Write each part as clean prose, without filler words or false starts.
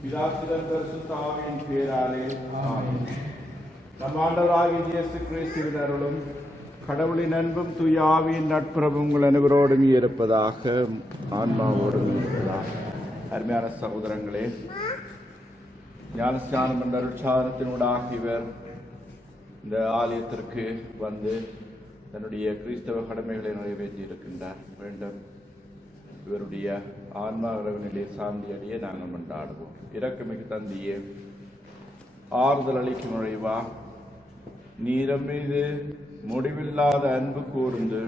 பிதாசுதன் பரிசுத்த ஆவியின் பேராலே ஆமென். நம் ஆண்டவராகிய இயேசு கிறிஸ்துவின் அருளும் கடவுளின் அன்பும் தூய ஆவியின் நட்புறவும் உங்கள் அனைவரோடும் இருப்பதாக, ஆன்மாவோடும் இருப்பதாக. அருமையான சகோதரங்களே, ஞானஸ்நானம் என்ற அருட்சாதனத்தினூடாக இவர் இந்த ஆலயத்திற்கு வந்து தன்னுடைய கிறிஸ்தவ கடமைகளை நிறைவேற்றி இருக்கின்றார். வேண்டும் இவருடைய ஆன்மா உறவினிலே சாந்தி அடைய நாங்கள் கொண்டாடுவோம். இரக்கமிகு தந்தையே, ஆறுதல் அளிக்கும் நுழைவா, நீரம் மீது முடிவில்லாத அன்பு கூர்ந்து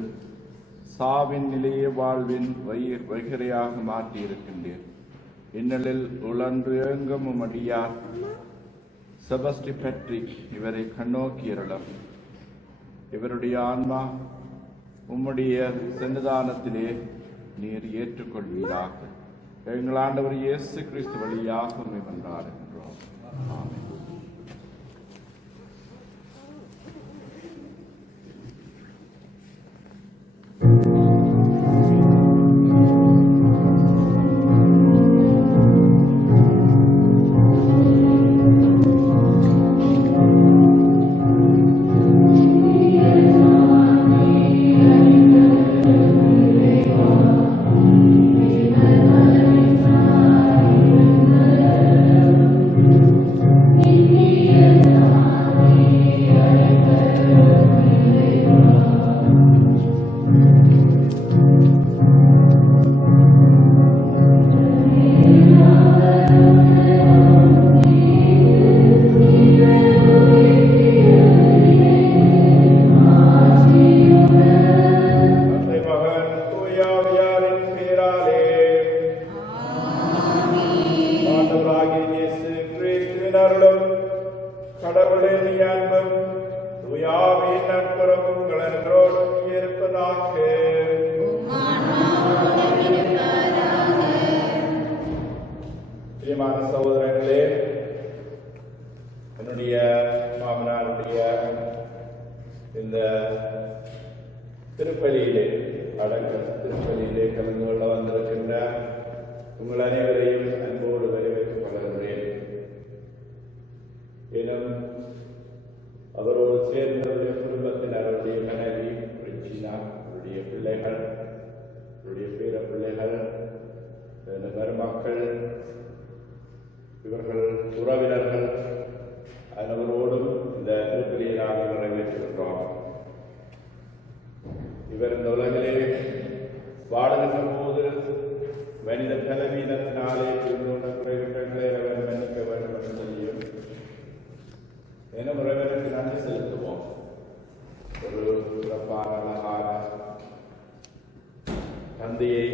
சாவின் நிலையை வாழ்வின் வைகரையாக மாற்றி இருக்கின்றேன். இன்னலில் உழன்று ஏங்கும் அடியார் செபஸ்டி பெட்ரிக் இவரை கண்ணோக்கியருளும். இவருடைய ஆன்மா உம்முடைய சன்னிதானத்திலே நீர் ஏற்றுக்கொள்வீராக. எங்கள் ஆண்டவர் இயேசு கிறிஸ்து வழியாக உம்மை கொண்டாடுகின்றோம். ஆமென். சகோதரர்களே, என்னுடைய மாமனாருடைய இந்த திருப்பலியிலே திருப்பலியிலே கலந்து கொள்ள வந்திருக்கின்ற உங்கள் அனைவரையும் அன்போடு வரவேற்றுக் கொள்கிறேன். எனும் அவரோடு சேர்ந்தவருடைய குடும்பத்தினர், அவருடைய மனைவி ரிச்சினா, அவருடைய பிள்ளைகள், அவருடைய பேர பிள்ளைகள், மருமக்கள், இவர்கள் உறவினர்கள் அனைவரோடும் இந்த திருப்பலியை நாங்கள் நிறைவேற்றுகின்றோம். இவர் இந்த உலகிலே வாழுகின்ற போது மனித பலவீனத்தினாலே குறைகளை அவர் மன்னிக்க வேண்டும் என்று சொல்லியும் எனும் உறவினருக்கு நன்றி செலுத்துவோம். ஒரு சிறப்பான அழகான தந்தையை,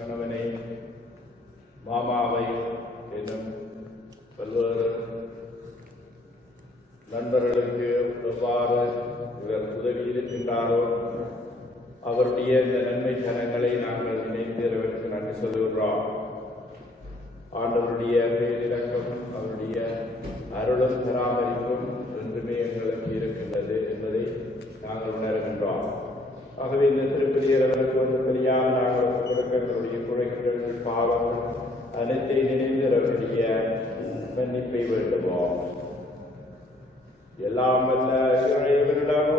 கணவனை, மாமாவை என்னும் பல்வேறு நண்பர்களுக்கு எவ்வாறு இவர் உதவி இருக்கின்றாரோ அவருடைய இந்த நன்மை தனங்களை நாங்கள் நினைத்து அவருக்கு நன்றி சொல்லுகின்றோம். ஆண்டவருடைய பேரிரக்கம், அவருடைய அருளும் பராமரிப்பும் என்றுமே எங்களுக்கு இருக்கின்றது என்பதை நாங்கள் உணர்கின்றோம். ஆகவே இந்த திருப்பலியில் அவருக்கு வந்தபடியாக நாங்கள் கொடுக்கக்கூடிய குறைகள், பாவம் அனைத்தை நினைந்து அவருடைய மன்னிப்பை வேண்டுவோம். எல்லாம் வல்ல இறைவனிடம்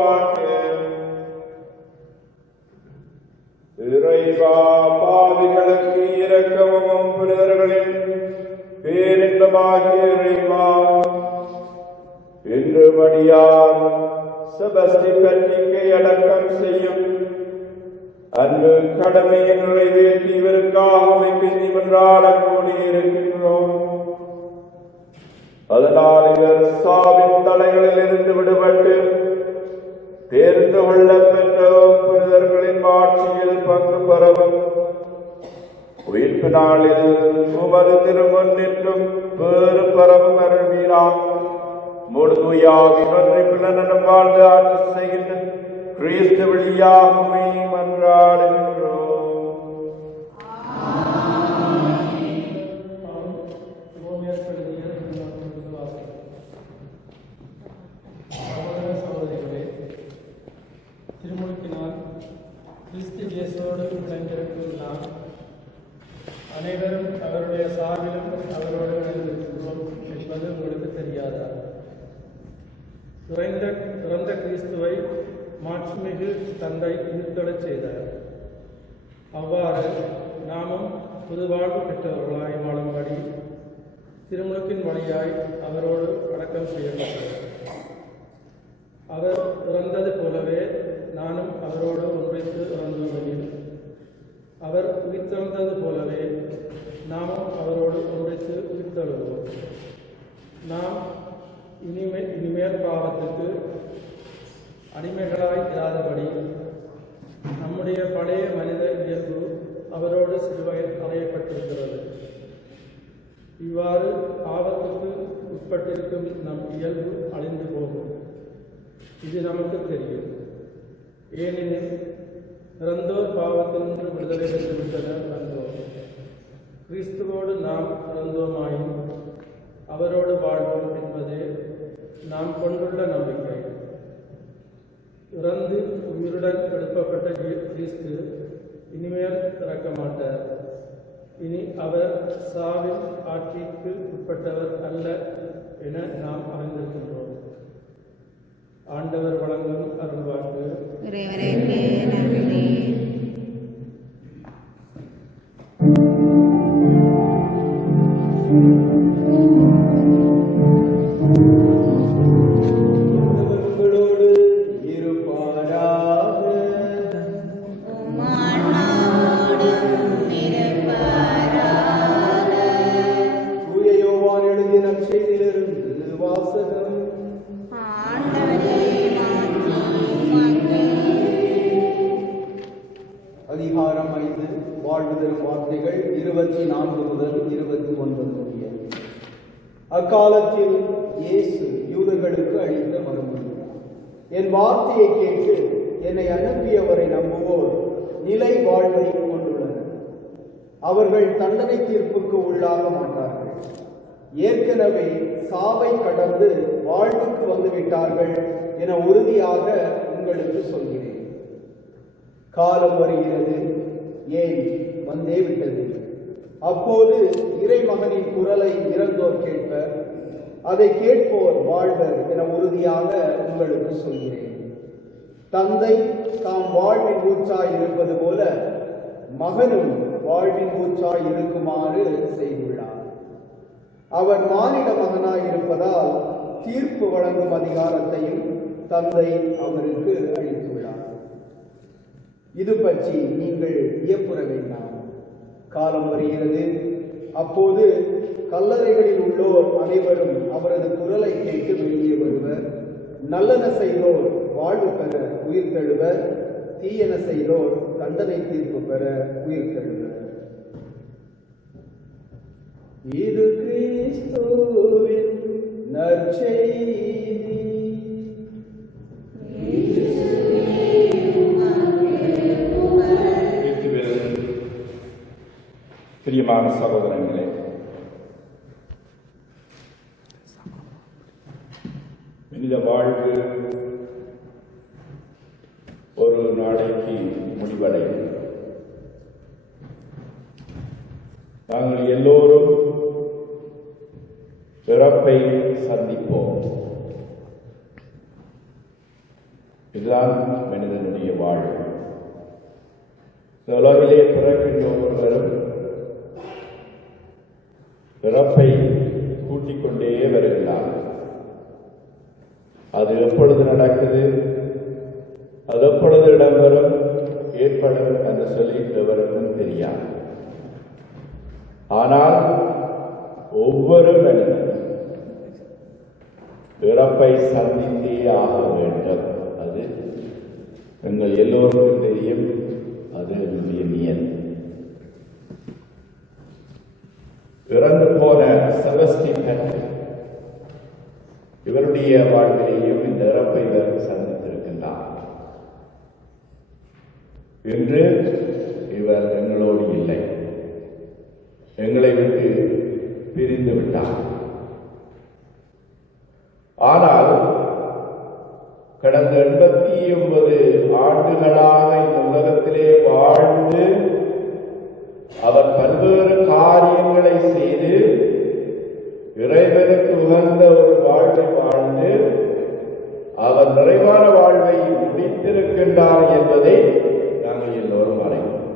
மாட்டேன். இறைவா, பாவிகளுக்கு இரக்கமும் புனிதர்களின் பேரின்பமாகிய இறைவா, இன்று மடியார் செபஸ்டிபெர்னிக்கை அடக்கம் செய்யும் அன்பு கடமையை நிறைவேற்றி இவருக்காக பிந்தி மன்றாட கூடியிருக்கின்றோம். அதனால் இவர் சாவின் தலைகளில் இருந்து விடுபட்டு தேர்ந்து கொள்ள பெற்ற புனிதர்களின் ஆட்சியில் பங்கு பெறவும் உயிர்ப்பு நாளில் உமது திருமுன்னிற்றும் வேறு பரவும் அருள்வீராக. முழுதுயாவின் ஒன்றிப்பிள்ளனும் வாழ்ந்து ஆட்சி செய்கின்ற கிறிஸ்து வழியாகவே மன்றாடுகின்றோம். திருமுழுக்கினால் கிறிஸ்து இயேசுவோடு இணைந்திருக்கும் நாம் அனைவரும் அவருடைய சார்பிலும் அவரோடு இணைந்திருக்கிறோம் என்பது உங்களுக்கு தெரியாதா? இறந்த கிறிஸ்துவை மாட்சிமிகு தந்தை உயிர்த்தெழச் செய்தார். அவ்வாறு நாமும் புதுவாழ்வு பெற்றவர்களாய் வாழும்படி திருமுழுக்கின் வழியாய் அவரோடு அடக்கம் செய்யப்பட்டார். அவர் இறந்தது போலவே நானும் அவரோடு ஒன்றித்து இறந்தோமெனில், அவர் உயிர்த்தெழுந்தது போலவே நாமும் அவரோடு ஒன்றித்து உயிர்த்தெழுவோம். நாம் இனிமேல் பாவத்துக்கு அடிமைகளாய் இராதபடி நம்முடைய பழைய மனித இயல்பு அவரோடு சிலுவையில் அறையப்பட்டிருக்கிறது. இவ்வாறு பாவத்துக்கு உட்பட்டிருக்கும் நம் இயல்பு அழிந்து போகும். இது நமக்கு தெரியும். ஏனெனில் இறந்தோர் பாவத்தினின்று விடுதலை பெற்று விட்டனர் வந்தோம். கிறிஸ்துவோடு நாம் இறந்தோமாயின் அவரோடு வாழ்வோம் என்பதே நாம் கொண்டுள்ள நம்பிக்கை. இறந்து உயிருடன் எழுப்பப்பட்ட கிறிஸ்து இனிமேல் இறக்க மாட்டார். இனி அவர் சாவின் ஆட்சிக்கு உட்பட்டவர் அல்ல என நாம் அறிந்திருக்கின்றோம். ஆண்டவர் வழங்கும் அருள்வாக்கு. அதிகாரம் 5 வாழ்வு தரும் வார்த்தைகள் 24 முதல் 29 முடிய. அக்காலத்தில் இயேசு யூதர்களுக்கு அளித்த மறுமொழி: என் வார்த்தையை கேட்டு என்னை அனுப்பியவரை நம்புவோர் நிலை வாழ்வை கொண்டுள்ளனர். அவர்கள் தண்டனை தீர்ப்புக்கு உள்ளாக மாட்டார்கள். ஏற்கனவே சாவை கடந்து வாழ்வுக்கு வந்துவிட்டார்கள் என உறுதியாக உங்களுக்கு சொல்கிறேன். காலம் வருகிறது, ஏன் வந்தே விட்டது. அப்போது இறைமகனின் குரலை இறந்தோர் கேட்பர், அதை கேட்போர் வாழ்வர் என உறுதியாக உங்களுக்கு சொல்கிறேன். தந்தை தாம் வாழ்வின் ஊற்றாய் இருப்பது போல மகனும் வாழ்வின் ஊற்றாய் இருக்குமாறு செய்துள்ளார். அவர் மானிட மகனாய் இருப்பதால் தீர்ப்பு வழங்கும் அதிகாரத்தையும் தந்தை அவருக்கு அளித்துள்ளார். இது பற்றி நீங்கள் வியப்புற வேண்டாம். காலம் வருகிறது, அப்போது கல்லறைகளில் உள்ளோர் அனைவரும் அவரது குரலை கேட்டு வெளியே வருவர். நல்லன செய்தோர் வாழ்வு பெற உயிர் தழுவர், தீயன செய்தோர் தண்டனை தீர்ப்பு பெற உயிர் தழுவர். இது கிறிஸ்துவின் நற்செய்தி. பிரியமான சகோதரங்களே, மனித வாழ்வு ஒரு நாளைக்கு முடிவடையும். நாங்கள் எல்லோரும் இறப்பை சந்திப்போம். இதுதான் மனிதனுடைய வாழ்வு. உலகிலே பிறக்கின்ற ஒவ்வொருவரும் பிறப்பை கூட்டிக் கொண்டே வருகிறார். அது எப்பொழுது நடக்குது, அது எப்பொழுது இடம்பெறும், ஏற்படும் என்று சொல்லி எவருக்கும் தெரியாது. ஆனால் ஒவ்வொரு மனிதனும் பிறப்பை சந்தித்தே ஆக வேண்டும். அது எங்கள் எல்லோருக்கும் தெரியும். அது என்னுடைய நியதி. இறந்து போன செபஸ்டியன் இவருடைய வாழ்க்கையிலேயும் இந்த இறப்பை இவர் சந்தித்திருக்கின்றார். இன்று இவர் எங்களோடு இல்லை, எங்களை விட்டு பிரிந்து விட்டார். ஆனால் கடந்த 89 ஆண்டுகளாக இந்த உலகத்திலே வாழ்ந்து அவர் பல்வேறு காரியங்களை செய்து இறைவனுக்கு உகந்த ஒரு வாழ்வை வாழ்ந்து அவர் நிறைவான வாழ்வை முடித்திருக்கின்றார் என்பதை நாங்கள் எல்லோரும் அறிவோம்.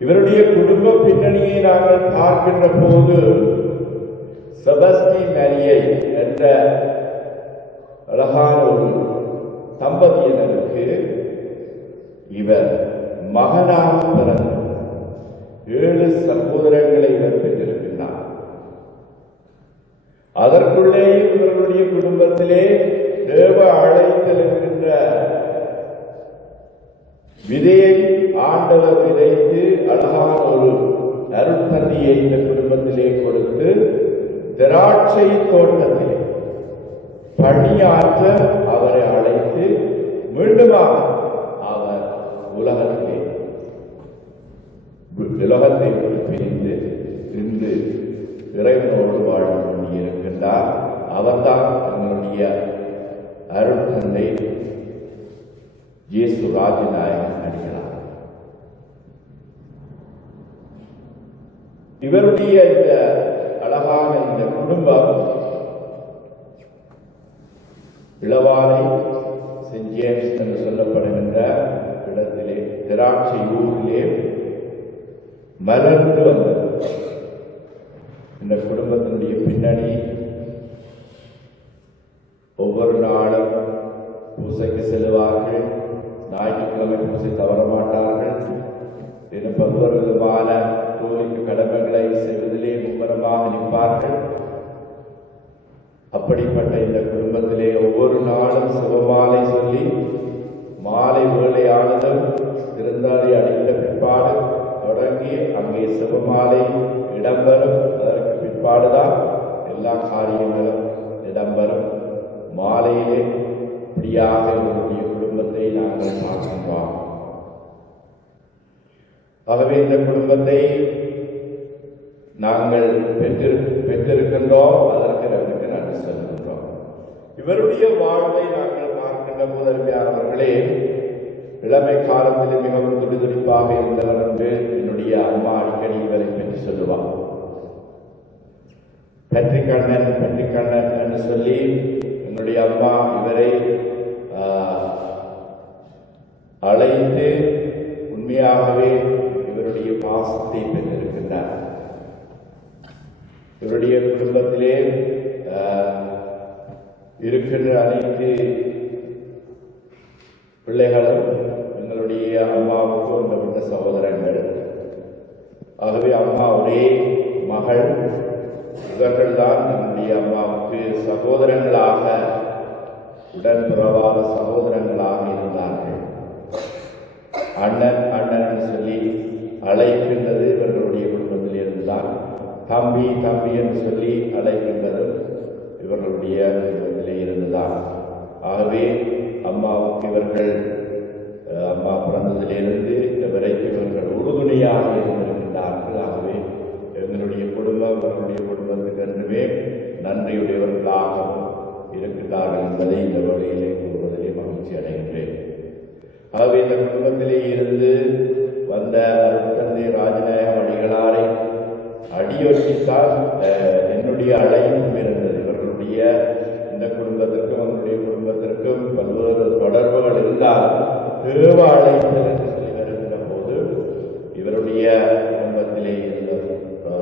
இவருடைய குடும்ப பின்னணியை நாங்கள் பார்க்கின்ற போது செபஸ்டியன் மரியை என்ற அழகான ஒரு தம்பதியினருக்கு இவர் மகனாக பிறந்த 7 சகோதரர்களை இவர் பெற்றிருக்கின்றார். அதற்குள்ளே இவர்களுடைய குடும்பத்திலே தேவ அழைத்தல் என்கின்ற விதையை ஆண்டவர் விதைத்து அழகான ஒரு அருட்தந்தையை இந்த குடும்பத்திலே கொடுத்து திராட்சை தோட்டத்திலே பணியாற்ற அவரை அழைத்து மீண்டுமாக அவர் உலகத்தை பிரிந்து இன்று இறைவனோடு வாழ்ந்து கொண்டிருக்கின்றார். அவர்தான் எங்களுடைய அருட்தந்தை இயேசு ராஜநாயகன் அடிகளார். இவருடைய இந்த அழகான இந்த குடும்பம் இளவாலை சென்ட் ஜேம்ஸ் என்று சொல்லப்படுகின்ற இடத்திலே திராட்சை ஊரிலே மலர்ந்து வந்தது. இந்த குடும்பத்தினுடைய பின்னணி ஒவ்வொரு நாளும் பூசைக்கு செல்வார்கள், ஞாயிற்றுக்கிழமை பூசை தவற மாட்டார்கள். பல்வேறு விதமான கோவிலுக்கு கடமைகளை செய்வதிலே மும்மரமாக நிற்பார்கள். அப்படிப்பட்ட இந்த குடும்பத்திலே ஒவ்வொரு நாளும் சிவமாலை சொல்லி மாலை வேளையானதும் திருந்தாளை அடைந்த பிற்பாடு தொடங்கி அங்கே சிவமாலை இடம்பெறும். அதற்கு பிற்பாடுதான் எல்லா காரியங்களும் இடம்பெறும். மாலையிலே இப்படியாக என்னுடைய குடும்பத்தை நாங்கள் பார்க்கின்றோம். ஆகவே இந்த குடும்பத்தை நாங்கள் பெற்றிருக்கின்றோம். அதற்கு நமக்கு நன்றி சொல்கின்றோம். இவருடைய வாழ்வை நாங்கள் பார்க்கின்ற முதன்மையானவர்களே, இளமை காலத்தில் மிகவும் துடிதுடிப்பாக இருந்தவர் என்று என்னுடைய அம்மா அடிக்கடி இவரை பற்றி சொல்லுவார். பற்றிக்கண்ணன் என்று சொல்லி என்னுடைய அம்மா இவரை அழைத்து உண்மையாகவே இவருடைய பாசத்தை பெற்றிருக்கின்றார். இவருடைய குடும்பத்திலே இருக்கின்ற அனைத்து பிள்ளைகளும் எங்களுடைய அம்மாவுக்கு ஒன்றப்பட்ட சகோதரங்கள். ஆகவே அம்மா ஒரே மகள். இவர்கள் தான் நம்முடைய அம்மாவுக்கு சகோதரங்களாக, உடன்பிறவாத சகோதரங்களாக இருந்தார்கள். அண்ணன் சொல்லி அழைக்கின்றது இவர்களுடைய குடும்பத்தில் இருந்தால், தம்பி என்று சொல்லி அழைக்கின்றதும் இவர்களுடைய குடும்பத்திலே இருந்துதான். ஆகவே அம்மாவுக்கு இவர்கள் அம்மா பிறந்ததிலிருந்து இந்த வரைக்கும் இவர்கள் உறுதுணையாக இருந்திருக்கின்றார்கள். ஆகவே எங்களுடைய குடும்பம் இவர்களுடைய குடும்பத்துக்கு என்றுமே நன்றியுடையவர்களாக இருக்கின்றார்கள் என்பதை இந்த வழியிலே கூறுவதிலே மகிழ்ச்சி அடைகின்றேன். ஆகவே இந்த குடும்பத்திலே இருந்து வந்த அருட்தந்தை ராஜநாயகம் அடிகளாரை அடியொற்றித்தான் என்னுடைய அழைப்பும் இருந்தது. இவர்களுடைய இந்த குடும்பத்திற்கும் அவருடைய குடும்பத்திற்கும் இருந்தாலும் தேவாலயத்தில் என்று சொல்லி வருகின்ற போது இவருடைய குடும்பத்திலே இருந்த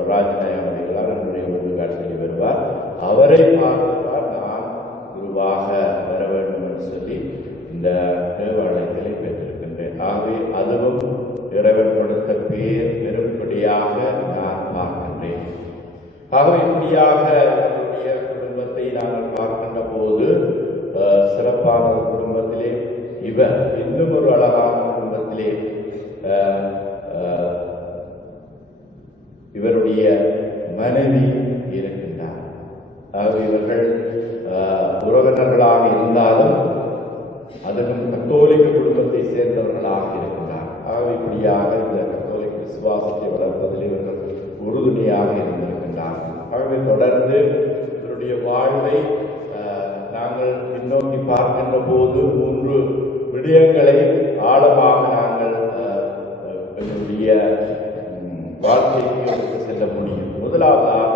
ராஜநாயகர் என்னுடைய ஊருகார் சொல்லி வருவார். அவரை பார்த்துதான் நான் குருவாக வர வேண்டும் என்று சொல்லி இந்த தேவாலயத்திலே பெற்றிருக்கின்றேன். ஆகவே அதுவும் இறைவன் கொடுத்த பெரும்படியாக நான் பார்க்கின்றேன். ஆகவே இப்படியாக என்னுடைய குடும்பத்தை நாங்கள் பார்க்கின்ற போது சிறப்பான ஒரு குடும்பத்திலே இவர் இன்னும் ஒரு அழகான குடும்பத்திலே இவருடைய மனைவி இருக்கின்றார். ஆகவே இவர்கள் உறவினர்களாக இருந்தாலும் அதுவும் கத்தோலிக்க குடும்பத்தை சேர்ந்தவர்களாக இருக்கின்றார். ஆகவே இப்படியாக இந்த கத்தோலிக்க விசுவாசத்தை வளர்ப்பதில் இவர்கள் உறுதுணையாக இருந்திருக்கின்றார்கள். ஆகவே தொடர்ந்து இவருடைய வாழ்வை நாங்கள் பின்னோக்கி பார்க்கின்ற போது 3 விடயங்களை ஆழமாக நாங்கள் எங்களுடைய வாழ்க்கைக்கு எடுத்து செல்ல முடியும். முதலாவதாக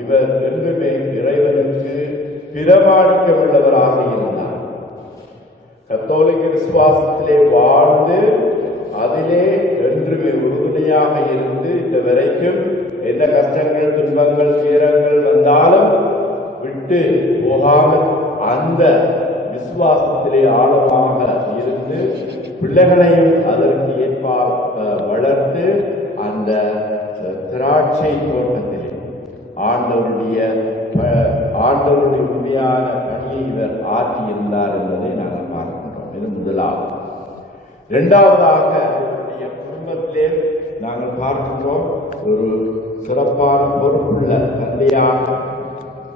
இவர் என்றுமே இறைவனுக்கு பிரமாணிக்க உள்ளவராக இருந்தார். கத்தோலிக்க விசுவாசத்திலே வாழ்ந்து அதிலே என்றுமே உறுதுணையாக இருந்து இந்த வரைக்கும் என்ன கஷ்டங்கள் துன்பங்கள் துயரங்கள் வந்தாலும் விட்டு போகாமல் அந்த விசுவாசத்திலே ஆழமாக இருந்து பிள்ளைகளையும் அதற்கு ஏற்பாக வளர்த்து அந்த திராட்சை தோட்டத்திலே ஆண்டவருடைய உண்மையான பணியை இவர் ஆற்றியிருந்தார் என்பதை நாங்கள் பார்க்கின்றோம். இது முதலாவது. இரண்டாவதாக இவருடைய குடும்பத்திலே நாங்கள் பார்க்கின்றோம் ஒரு சிறப்பான பொறுப்புள்ள தந்தையாக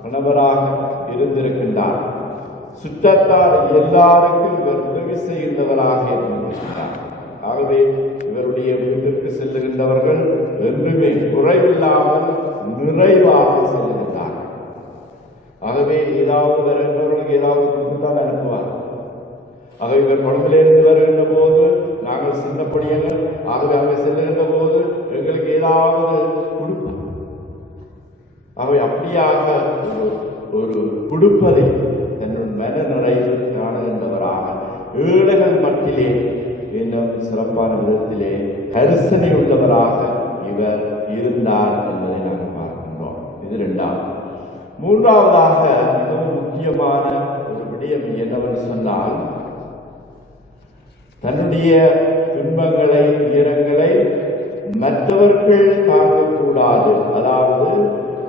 கணவராக இருந்திருக்கின்றார். சுற்றத்தார் எல்லாருக்கும் இவர் உதவி செய்கின்றவராக இருந்திருக்கிறார். ஆகவே இவருடைய வீட்டிற்கு செல்லுகின்றவர்கள் என்றுமே குறைவில்லாமல் நிறைவாக செல்லுகின்றார். ஆகவே ஏதாவது வருகின்றவர்களுக்கு ஏதாவது கொடுத்துதான் அனுப்புவார். ஆகவே இவர் குழம்பிலிருந்து வருகின்ற போது நாங்கள் சின்ன பொடியங்கள் ஆகவே அங்கே செல்லுகின்ற போது எங்களுக்கு ஏதாவது கொடுப்பார். ஆகவே அப்படியாக ஒரு கொடுப்பதை தன்னுடைய மன நிறைவு காணுகின்றவராக ஏழைகள் மட்டிலே இன்னும் சிறப்பான விதத்திலே கரிசனை உள்ளவராக இவர் இருந்தார் என்பதை நாங்கள் பார்க்கின்றோம். இது இரண்டாவது. மூன்றாவதாக மிகவும் முக்கியமான ஒரு விடயம் என்னவென்று சொன்னால் தன்னுடைய துன்பங்களை துயரங்களை மற்றவர்கள் தாங்கக்கூடாது. அதாவது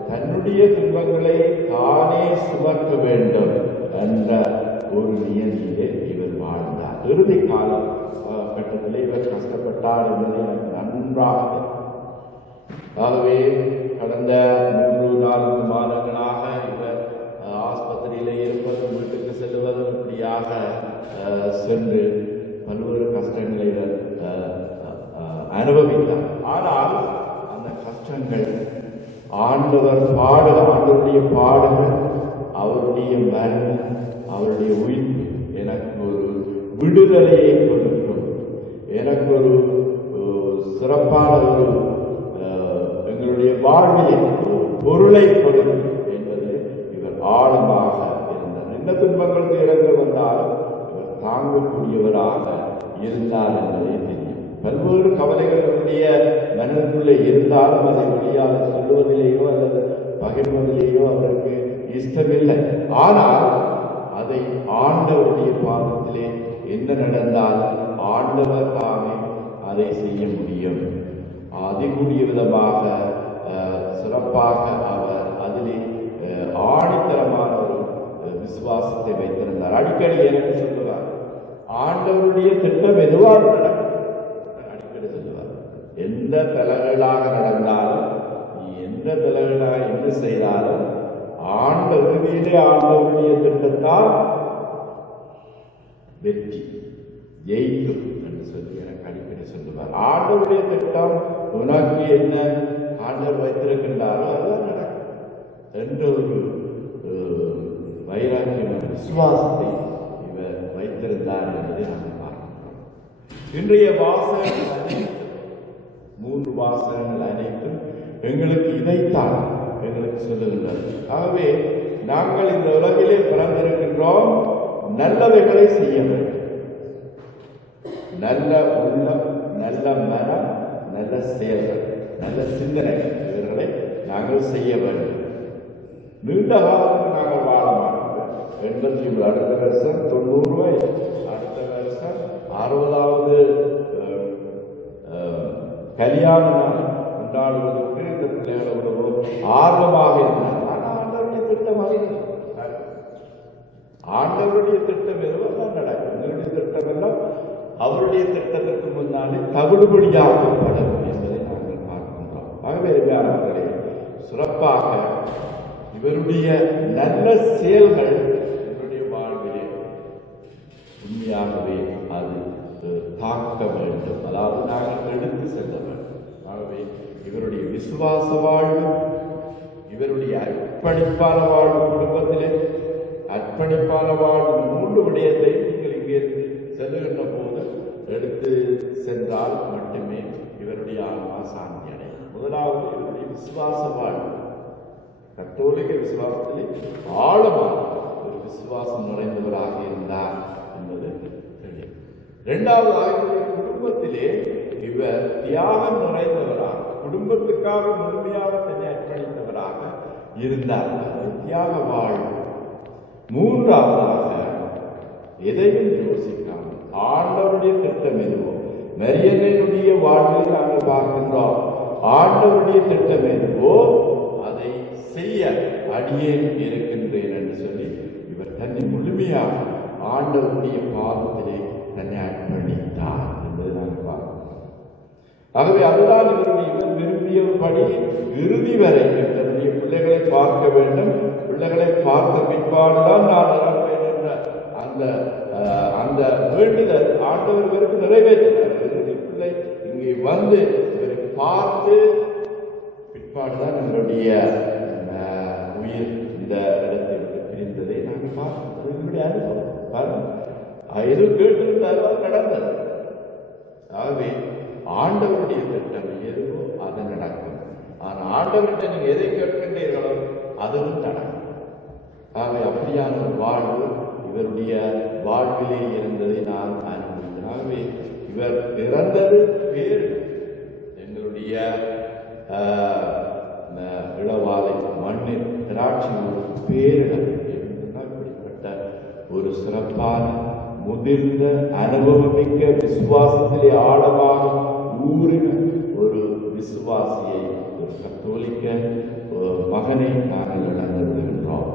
தன்னுடைய துன்பங்களை தானே சுமக்க வேண்டும் என்ற ஒரு நியதியிலே இவர் வாழ்ந்தார். இறுதி கால கட்டத்திலே இவர் கஷ்டப்பட்டார் என்பதை எனக்கு நன்றாக. ஆகவே கடந்த 3-4 மாதங்களாக இவர் ஆஸ்பத்திரியிலே இருப்பது வீட்டுக்கு செல்வது இப்படியாக சென்று பல்வேறு கஷ்டங்களை இவர் அனுபவித்தார். ஆனால் அந்த கஷ்டங்கள் ஆண்டவருடைய பாடுகள் அவருடைய மரணம் அவருடைய உயிர்ப்பு எனக்கு ஒரு விடுதலையை கொடுக்கும், எனக்கு ஒரு சிறப்பான ஒரு எங்களுடைய வாழ்விலே பொருளை கொடுக்கும் என்பது இவர் ஆழமாக இருந்தார். என்ன துன்பங்கள் துயரங்கள் வந்தாலும் இவர் தாங்கக்கூடியவராக இருந்தார் என்பதை தெரியும். பல்வேறு கவலைகளுடைய மனதிற்குள்ளே இருந்தாலும் அதை வெளியாக சொல்லுவதிலேயோ அல்லது பகிர்வதிலேயோ அவருக்கு இஷ்டமில்லை. ஆனால் அதை ஆண்டவருடைய பாதத்திலே என்ன நடந்தாலும் ஆண்டவர் தாமே அதை செய்ய முடியும். அதிகூடிய விதமாக சிறப்பாக அவர் அதிலே ஆணித்தரமான ஒரு விசுவாசத்தை வைத்திருந்தார். அடிக்கடி எனக்கு சொல்லுவார், ஆண்டவருடைய திட்டம் எதுவாக நடக்கும். அடிக்கடி சொல்லுவார், எந்த தலைகளாக நடந்தாலும் நீ எந்த தலைகளாக என்ன செய்தாலும் இறுதியிலே ஆண்டவருடைய திட்டத்தால் வெற்றி ஜெயிக்கும் என்று சொல்லி எனக்கு அடிக்கடி சொல்லுவார். ஆண்டவருடைய திட்டம் உனக்கு என்ன ஆண்டவர் வைத்திருக்கின்றாரோ அதுதான் நடக்கும் என்ற ஒரு வைராக்கியமான விசுவாசத்தை இவர் வைத்திருந்தார் என்பதை நாம் பார்க்கிறோம். இன்றைய வாசகங்கள் அனைத்தும் 3 வாசகங்கள் அனைத்தும் எங்களுக்கு இதைத்தான் எங்களுக்கு சொல்லுகின்றது. ஆகவே நாங்கள் இந்த உலகிலே பிறந்திருக்கின்றோம், நல்லவைகளை செய்ய வேண்டும். நல்ல உள்ளம், நல்ல மனம், நல்ல செயல்கள், நல்ல சிந்தனைகள் இவர்களை நாங்கள் செய்ய வேண்டும். நீண்ட காலத்துக்கு நாங்கள் வாழ மாட்டோம். 83 அடுத்த வருஷம் 90 அடுத்த வருஷம் 60வது கல்யாண நாள் கொண்டாடுவதற்கு இந்த பிள்ளைகளோட ஆர்வமாக இருந்தார். ஆனால் ஆண்டவருடைய திட்டம் ஆண்டவருடைய திட்டம் எதுவும் தான் நடக்கும். எங்களுடைய திட்டம் எல்லாம் அவருடைய திட்டத்திற்கு முன்னாலே தவிடுபடியாக்கப்படும் என்பதை நாங்கள் பார்க்கின்றோம். ஆகவே அவர்களே சிறப்பாக இவருடைய நல்ல செயல்கள் இவருடைய வாழ்விலே உண்மையாகவே அது தாக்க வேண்டும். அதாவது நாங்கள் எடுத்து செல்ல வேண்டும். ஆகவே இவருடைய விசுவாச வாழ்வு, இவருடைய அர்ப்பணிப்பான வாழ்வு, குடும்பத்திலே அர்ப்பணிப்பான வாழ்வு 3 விடயத்தை நீங்கள் இங்கே செல்லுகின்ற போது எடுத்து சென்றால் மட்டுமே இவருடைய ஆன்மா சாந்தி அடையும். முதலாவது இவருடைய விசுவாச வாழ்வு. கத்தோலிக்க விசுவாசத்திலே ஆழமான ஒரு விசுவாசம் நிறைந்தவராக இருந்தார் என்பது தெரியும். இரண்டாவதாக குடும்பத்திலே இவர் தியாகம் நிறைந்தவராக, குடும்பத்துக்காக முழுமையாக தன்னை அர்ப்பணித்தவராக இருந்தார். தியாக வாழ்வு. மூன்றாவதாக எதையும் யோசிக்காமல் ஆண்டவருடைய திட்டம் எதுவோ, மரியன்னையுடைய வாழ்வில் நாங்கள் பார்க்கின்றோம். ஆண்டவருடைய திட்டம் எதுவோ அதை செய்ய அடியேன் இருக்கின்றேன் என்று சொல்லி இவர் தன்னை முழுமையாக ஆண்டவருடைய பாதத்திலே தன்னை அர்ப்பணித்தார் என்பதை நாங்கள் பார்க்கிறோம். ஆகவே அதுதான் இவர் விரும்பியபடி இறுதி வரை தன்னுடைய பிள்ளைகளை பார்க்க வேண்டும். பிள்ளைகளை பார்த்த பிற்பாடுதான் நான் இறப்பேன் என்ற அந்த வேண்டுதல் ஆண்டவர் இவருக்கு நிறைவேற்றினார். இறுதி பிள்ளை இங்கே வந்து இவரை பார்த்து பிற்பாடுதான் நம்மளுடைய உயிர் இந்த இடத்தை பிரிந்ததை நாங்கள் பார்க்கிறோம். எங்களுடைய அனுபவம் எது கேட்டிருந்தாலும் நடந்தது. ஆகவே ஆண்டவருடைய திட்டம் எதுவோ அது நடக்கும். ஆனால் ஆண்டவர்கிட்ட நீங்க எதை கேட்கின்றீர்களோ அதுவும் நடக்கும். ஆகவே அப்படியான ஒரு வாழ்வு இவருடைய வாழ்விலே இருந்ததை நான் அனுபவித்தேன். ஆகவே இவர் பிறந்தது பேரு எங்களுடைய இளவாலை மண்ணில் திராட்சை ஒரு பேரிடம் இப்படிப்பட்ட ஒரு சிறப்பான முதிர்ந்த அனுபவமிக்க விசுவாசத்திலே ஆழமாக ஊறின ஒரு விசுவாசியை, ஒரு கத்தோலிக்க மகனை நாங்கள் இழந்து விடுகின்றோம்.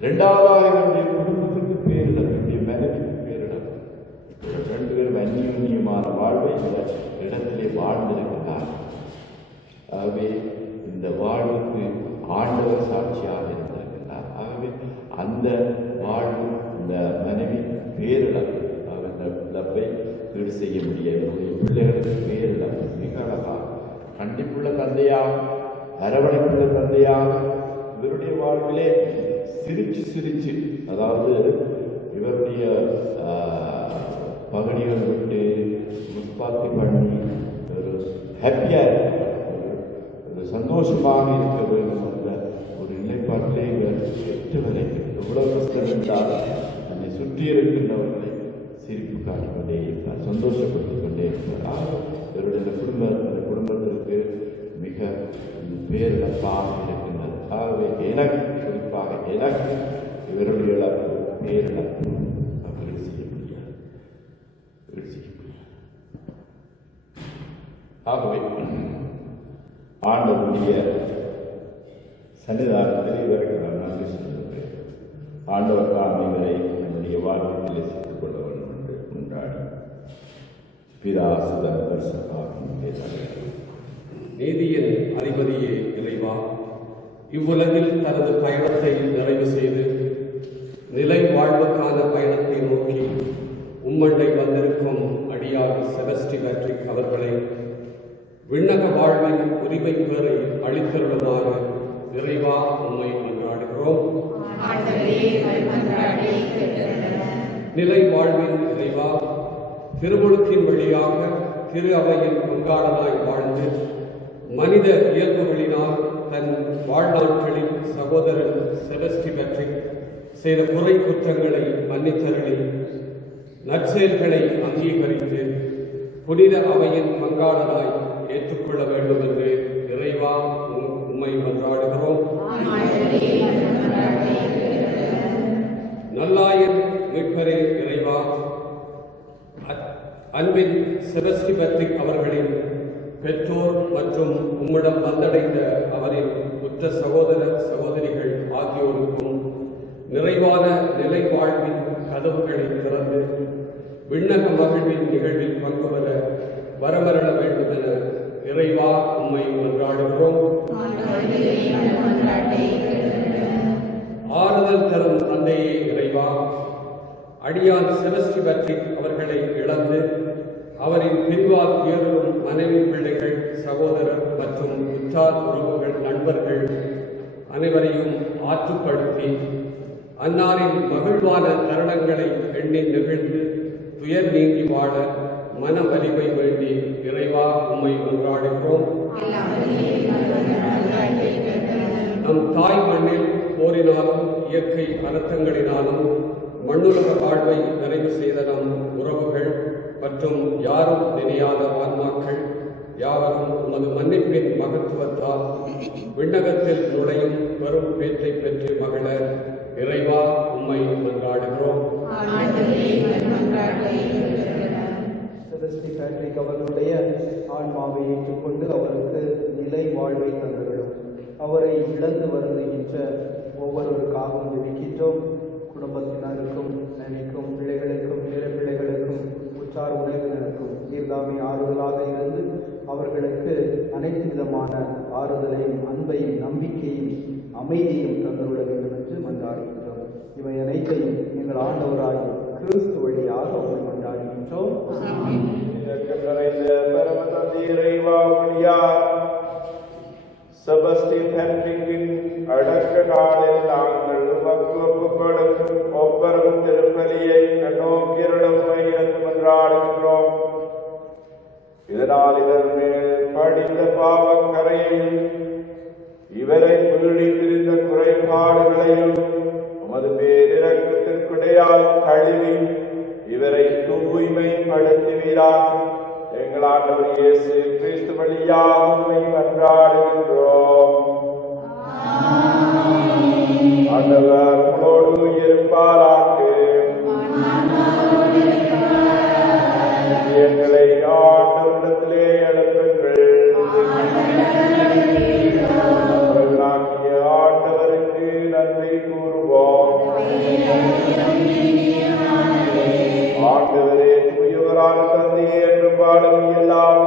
இரண்டாவதாக என்னுடைய குடும்பத்துக்கு பேரிடம், என்னுடைய மனைவிக்கு பேரிடம். 2 பேரும் அந்நியுன்யமான வாழ்வை இந்த இடத்திலே வாழ்ந்திருக்கிறார். ஆகவே இந்த வாழ்வுக்கு ஆண்டவர் சாட்சியாக இருந்திருக்கிறார். ஆகவே அந்த வாழ்வு இந்த மனைவி பேரிழப்பு, அந்த இழப்பை ஈடு செய்ய முடியாது. என்னுடைய பிள்ளைகளுக்கு பேரிழப்பு மிக அழகாக கண்டிப்புள்ள தந்தையாக, அரவணைப்புள்ள தந்தையாக இவருடைய வாழ்விலே சிரிச்சு அதாவது இவருடைய பகுதிகள் விட்டு முஸ்பாத்தி பண்ணி ஒரு ஹாப்பியாக ஒரு சந்தோஷமாக இருக்க வேண்டும் என்ற ஒரு நிலைப்பாட்டிலே இவர் எட்டு வரைக்கும் எவ்வளவு கஷ்டம் இருந்தாலும் என்னை சுற்றி இருக்கின்றவர்களை சிரிப்பு காட்டிக்கொண்டே இருப்பார், சந்தோஷப்படுத்திக் கொண்டே இருப்பார். இவருடைய குடும்பத்திற்கு மிக பேரிழப்பாக இருக்கின்றது. ஆகவே எனக்கு குறிப்பாக எனக்கு இவருடைய இழப்பு பேரிழப்பு ஈடு செய்ய முடியாது. ஆகவே ஆண்டவருடைய சன்னிதானத்தில் இவருக்கு நான் நன்றி சொல்லுகிறேன். ஆண்டவர் தாமிகளை என்னுடைய வாழ்க்கையில் சேர்த்துக் கொள்ள வேண்டும் என்று கொண்டாடி பிதா சுதன் நீதியின் அதிபதியே இறைவா, இவ்வுலகில் தனது பயணத்தை நிறைவு செய்து நிலை வாழ்வுக்கான பயணத்தை நோக்கி உம்மண்டை வந்திருக்கும் அடியார் செபஸ்டி பேட்ரிக் அவர்களை விண்ணக வாழ்வின் உரிமை பெறை அளித்தருளுமாறு இறைவா உம்மை கொண்டாடுகிறோம். நிலை வாழ்வின் இறைவா, திருமுழுக்கின் வழியாக திரு அவையின் பங்காளனாய் வாழ்ந்து மனித இயல்புகளினால் தன் வாழ்நாட்களில் சகோதரன் செபஸ்டி பேட்ரிக் செய்த குறை குற்றங்களை மன்னித்தருளி நற்செயல்களை அங்கீகரித்து புனித அவையின் பங்காளராய் ஏற்றுக்கொள்ள வேண்டும் என்று இறைவா உம்மை மன்றாடுகிறோம். நல்லாயன் மீட்பரே இறைவா, அன்பின் செபஸ்டி பட்ரிக் அவர்களின் பெற்றோர் மற்றும் உம்மிடம் வந்தடைந்த அவரின் உற்ற சகோதர சகோதரிகள் ஆகியோருக்கும் நிறைவான நிலை வாழ்வின் கதவுகளை திறந்து விண்ணக மகிழ்வின் நிகழ்வில் பங்கு பெற வரமருள வேண்டும் என இறைவா உம்மை மன்றாடுகிறோம். ஆறுதல் தரும் தந்தையே இறைவா, அடியான் செபஸ்டி பட்ரிக் அவர்களை இழந்து அவரின் பின்வால் உயரும் மனைவி, பிள்ளைகள், சகோதரர் மற்றும் உற்றார் உறவுகள், நண்பர்கள் அனைவரையும் ஆற்றுப்படுத்தி அன்னாரின் மகிழ்வான தருணங்களை எண்ணி நெகிழ்ந்து துயர் நீங்கி வாழ மன வலிமை வேண்டி இறைவா உம்மை மன்றாடுகிறோம். நம் தாய் மண்ணில் போரினாலும் இயற்கை அனர்த்தங்களினாலும் மண்ணுலக வாழ்வை நிறைவு செய்த நம் உறவுகள் மற்றும் யாரும் நினையாத ஆன்மாக்கள் யாவரும் உமது மன்னிப்பின் மகத்துவத்தால் விண்ணகத்தில் நுழையும் பெரும் பேற்றை பெற்று மகள இறைவா உம்மை மன்றாடுகிறோம். செபஸ்டி பேட்ரிக் அவர்களுடைய ஆன்மாவை ஏற்றுக்கொண்டு அவருக்கு நிலை வாழ்வை தந்தவிடும். அவரை இழந்து வருகின்ற ஒவ்வொருவருக்காகவும் விதிக்கின்றோம். குடும்பத்தினருக்கும், நனிக்கும், பிள்ளைகளுக்கும், பேர பிள்ளைகளுக்கும், உற்றார் உறவினருக்கும் நீர்தாமே ஆறுதலாக இருந்து அவர்களுக்கு அனைத்து விதமான ஆறுதலையும், அன்பையும், நம்பிக்கையும், அமைதியும் தந்துள்ள வேண்டும் என்று மன்றாடுகின்றோம். இவை அனைத்தையும் எங்கள் ஆண்டவராகிய கிறிஸ்து வழியாக அவர்கள் மன்றாடுகின்றோம். செபஸ்டி பேட்ரிக்கின் அடக்க நாளில் நாங்கள் உமக்கு ஒப்புக்கொடுக்கும் ஒவ்வொரும் திருப்பலியை கண்ணோக்கிருளமை என்று மன்றாடுகின்றோம். இதனால் இதன் மேல் படிந்த பாவக்கரையையும் இவரை பீடித்திருந்த குறைபாடுகளையும் உமது பேரிரக்கத்தின் குடையால் கழுவி இவரை தூய்மைப்படுத்துவீராக. எங்கள் ஆண்டவர் இயேசு கிறிஸ்து வழியாக உம்மை மன்றாடுகின்றோம். ஆண்டவர் உங்களோடு இருப்பாராக. எங்களை ஆண்டவரிடத்திலே எழுப்புங்கள். ஆண்டவருக்கு நன்றி கூறுவோம். ஆண்டவரே தூயவரான தந்தையே என்றும் வாழும் எல்லாம்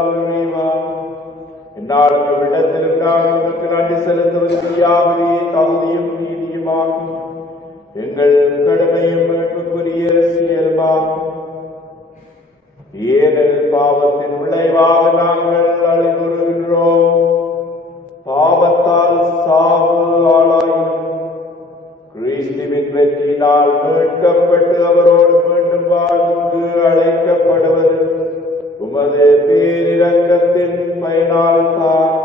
இந்நாளும் விடத்திற்காக உங்களுக்கு நன்றி செலுத்துவதற்காகவே தகுதியும் நீதியுமாகும். எங்கள் கடமையும் மீட்புக்குரிய செயல்பாகும். ஏனெனில் பாவத்தின் விளைவாக நாங்கள் அழிவுறுகின்றோம். பாவத்தால் சாவு ஆளாயும் கிறிஸ்துவின் வெற்றியினால் மீட்கப்பட்டு அவரோடு மீண்டும் வாழ்வுக்கு அழைக்கப்படுவது உமது பேரிரக்கத்தின் பயனால் தான்.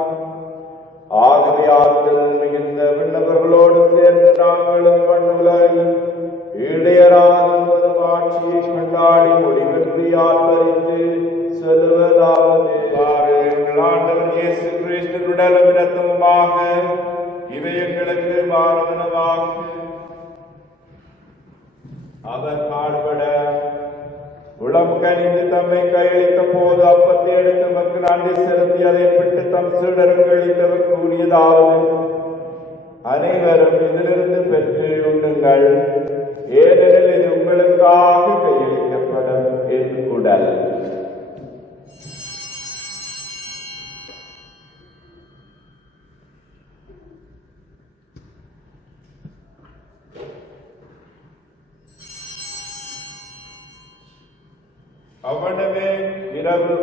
ஆகவே ஆற்றல் மிகுந்த விண்ணவர்களோடு சேர்ந்து நாங்களும் மண்ணுலகில் இடையராத ஆட்சியை கொண்டாடி முடிவெற்றி ஆதரித்து செல்வதாவது. ஆண்டவர் இயேசு கிறிஸ்து உடலும் இரத்தமுமாக இவை எங்களுக்கு மாறுதனமாகும். அவர் பாடுபட உளம் கனிந்து தம்மை கையளித்த போது அப்பத்தை எடுத்து மக்கள் நன்றி செலுத்தி அதை விட்டு தம் சீடர்கள் கூறியதாவது: அனைவரும் இதிலிருந்து பெற்று உண்ணுங்கள், ஏனெனில் இது உங்களுக்காக கையளிக்கப்படும் என் உடல். அவனவே இரவு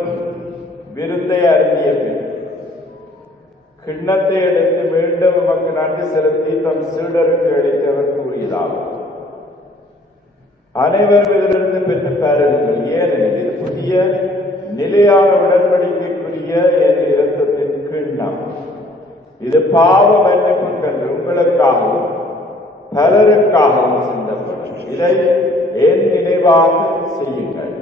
விருந்தை அருந்திய பின் கிண்ணத்தை எடுத்து மீண்டும் உமக்கு நன்றி செலுத்தி தம் சீடருக்கு அளித்தவர் கூறியதாகும்: அனைவரும் இதிலிருந்து பெற்று பாருங்கள், ஏனெனில் இது புதிய நிலையான உடன்படிக்கைக்குரிய என் இரத்தத்தின் கிண்ணம். இது பாவ மன்னிப்புக்கென்று உங்களுக்காகவும் பலருக்காகவும் சிந்தப்படும். இதை என் நினைவாக செய்யுங்கள்.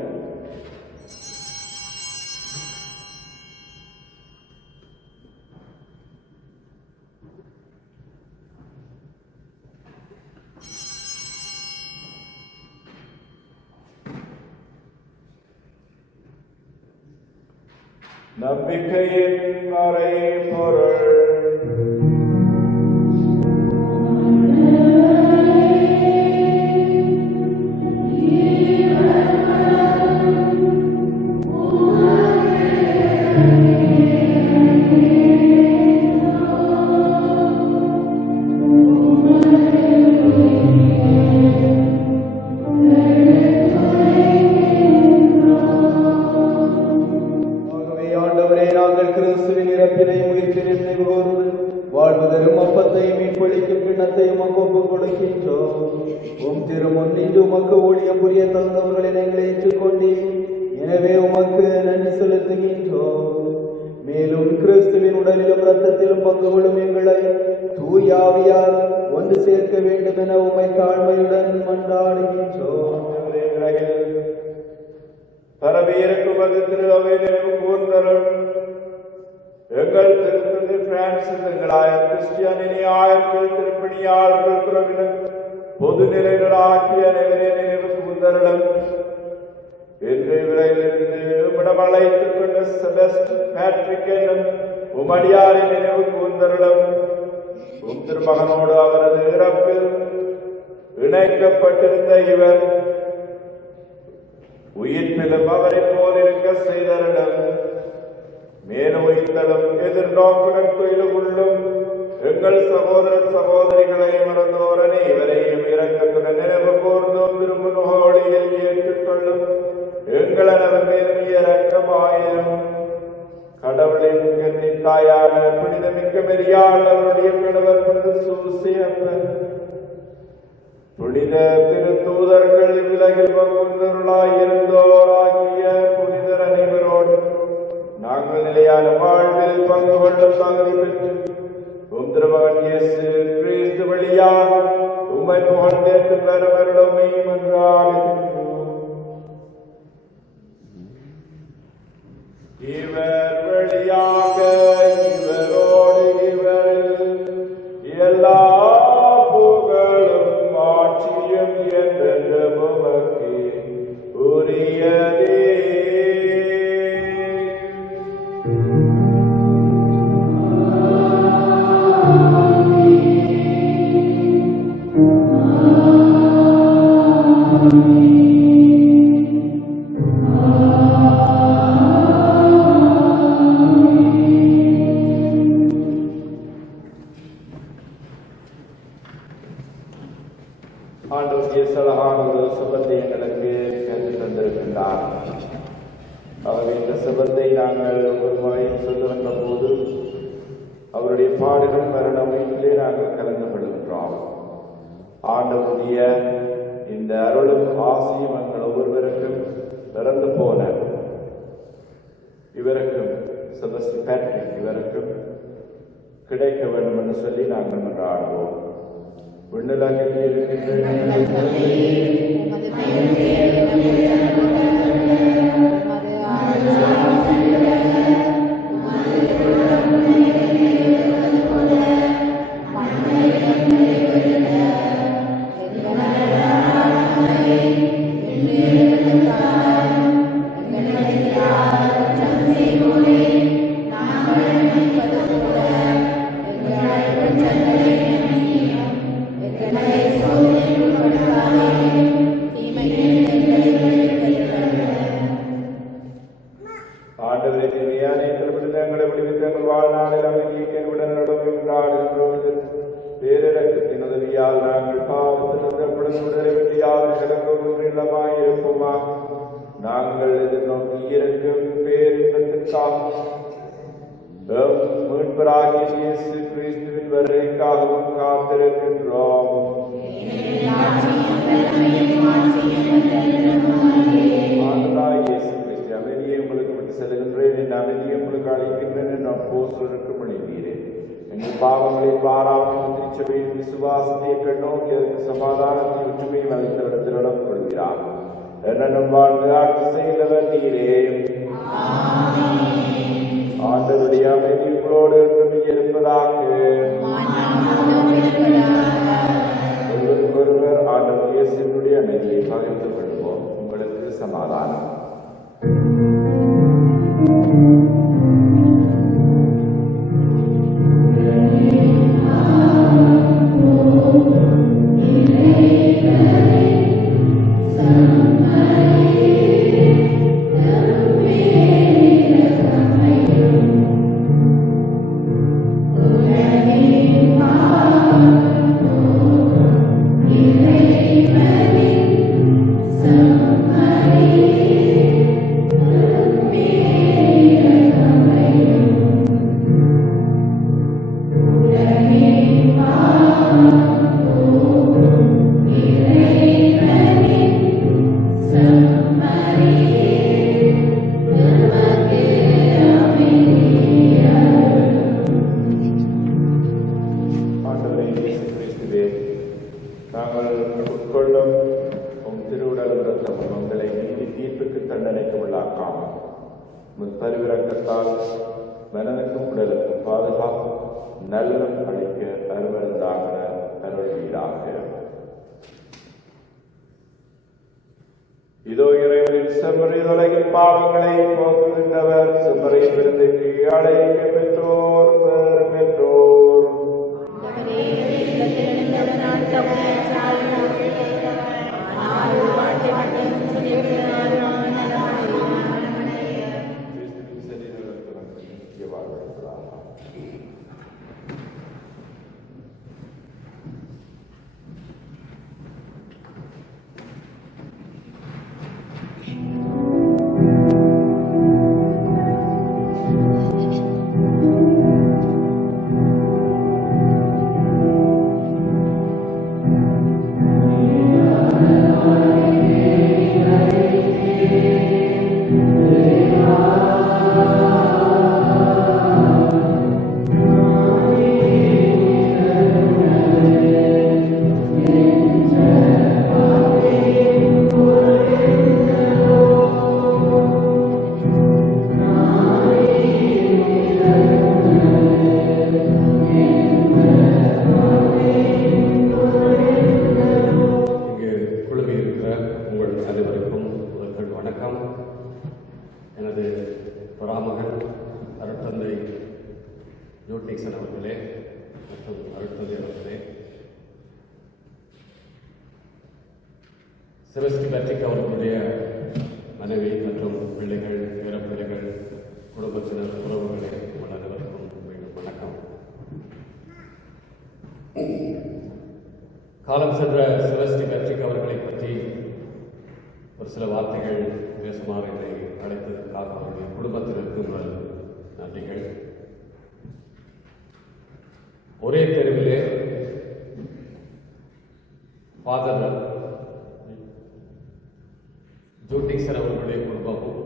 நம்பிக்கையின் மறைபொருள். எனவே உமக்கு நன்றி செலுத்துகின்றோம். மேலும் கிறிஸ்துவின் உடலிலும் இரத்தத்திலும் பங்கு கொள்ளும் எங்களை தூயாவியார் ஒன்று சேர்க்க வேண்டும் என உம்மை தாழ்மையுடன் மன்றாடுகின்றோம். பரவியிருக்குவது திரு அவையிலும் கூர்ந்தரும் எங்கள் திருத்தந்தை பிரான்சிஸ், எங்களாய கிறிஸ்டியானினி ஆயர்கள், திருப்பணியாளர்கள், துறவினர், பொது நிலைகளாகிய அனைவரே நினைவு கூர்ந்தருளும். இன்று விரைவிலிருந்து உம்மிடம் அழைத்துக் கொண்ட செபஸ்ட் பேட்ரிக் என்னும் உமடியாரை நினைவு கூர்ந்தருளும். உம் திருமகனோடு அவரது இறப்பில் இணைக்கப்பட்டிருந்த இவர் உயிர்ப்பிலும் அவரை போல் இருக்க செய்தருளும். மேலும் உயிர்த்தலும் எதிர்நோக்குடன் துயிலுள்ளும் எங்கள் சகோதரர் சகோதரிகளை மறந்தோரனே இவரையும் இரக்கத்துடன் நினைவு கூர்ந்தோம். திருமுகோழியில் ஏற்றுக்கொள்ளும் எங்கள் அனைவர் மீதும் இரக்கமாயிரும். கடவுளின் கன்னி தாயான புனிதமிக்க மெரியாள், அவருடைய கணவர் புனித சூசியப்பர், புனித திருத்தூதர்கள், உலகில் வகுந்தருளாயிருந்தோராகிய புனிதர் அனைவரோடு நாங்கள் நிலையான வாழ்வில் பங்கு கொள்ளும் தகுதி பெற்று உம் திருமகன் இயேசு கிறிஸ்து வழியாக உம்மை புகழ்ந்தேற்று பெறவருடமை மன்றாடுகின்றோம். இவர் வழியாக இவரோடு இவரில் எல்லா புகழும் ஆட்சியும் என்றென்றும் உமக்கு உரியதே. ஆண்டவருடைய சலகான ஒரு சுபத்தை எங்களுக்கு கற்றுத் தந்திருக்கின்றார். அவர் இந்த சுபத்தை நாங்கள் ஒரு முறையும் சொல்லுகின்ற போது அவருடைய பாடுகள் மரணமையிலே நாங்கள் கலந்து கொள்கின்றோம். ஆண்டவருடைய இந்த அருளும் ஆசியும் எங்கள் ஒவ்வொருவருக்கும் பிறந்து போன இவருக்கும் செபஸ்ட் பேட்ரிக் இவருக்கும் கிடைக்க வேண்டும் என்று சொல்லி நாங்கள் மன்றாடுவோம். விண்ணுலகில் இருக்கின்ற நாங்கள் எதிர்நோக்கி இருக்கும் பேரின்பத்திற்காக மீட்பராகிய இயேசு கிறிஸ்துவின் வருகைக்காகவும் காத்திருக்கின்றோம். ஆண்டவராகிய இயேசு கிறிஸ்து, அமைதியை உங்களுக்கு விட்டு செல்கின்றேன், என் அமைதியை உங்களுக்கு அளிக்கின்றேன் என்று அப்போஸ்தலருக்கு மொழிந்தீரேன். எங்கள் பாவங்களை பாராமல் திருச்சபையின் விசுவாசத்தை கண்ணோக்கி அதற்கு சமாதானத்தை ஒற்றுமையும் அளித்தவிடத்திலிடம் கொள்கிறார். என்னும் வாழ்ந்து ஆட்சி செய்தவர் நீரே. ஆண்டவருடைய அமைதி உங்களோடு இருப்பதாக. ஒருவர் ஆண்டவர் இயேசுவினுடைய அமைதியை பகிர்ந்து கொள்வோம். உங்களுக்கு சமாதானம். குடும்பங்களை நீதி தீர்ப்புக்கு தண்டனைக்கு உள்ளாக்காமல் முற்பரிவிறக்கத்தால் மனதுக்கும் உடலுக்கும் பாதுகாப்பு நல்லம் அளிக்க அருமருந்தாக அருள்வீராக. இதோ இறைவனின் செம்மறி உலகின் பாவங்களை போக்குகின்றவர். செம்மறையின் விருந்துக்கு அழைக்க பெற்றோர் பேறு பெற்றோர். எனது பராமகன் அருட்தந்தை ஜோட்டிக்சன் அவர்களே மற்றும் அருட்தந்தை அவர்களே, செபஸ்டி பேட்ரிக் அவர்களுடைய மனைவி மற்றும் பிள்ளைகள், பேரப்பிள்ளைகள், குடும்பத்தினர், உறவுகளே, உங்கள் அனைவருக்கும் மீண்டும் வணக்கம். காலம் சென்ற செபஸ்டி பேட்ரிக் அவர்களை பற்றி ஒரு சில வார்த்தைகள் பேசுமாறு என்னை அழைத்ததற்காக அவருடைய குடும்பத்தினருக்கு முதல் நன்றிகள். ஒரே தெருவிலே ஃபாதர் ஜோட்டிக்சன் அவர்களுடைய குடும்பமும்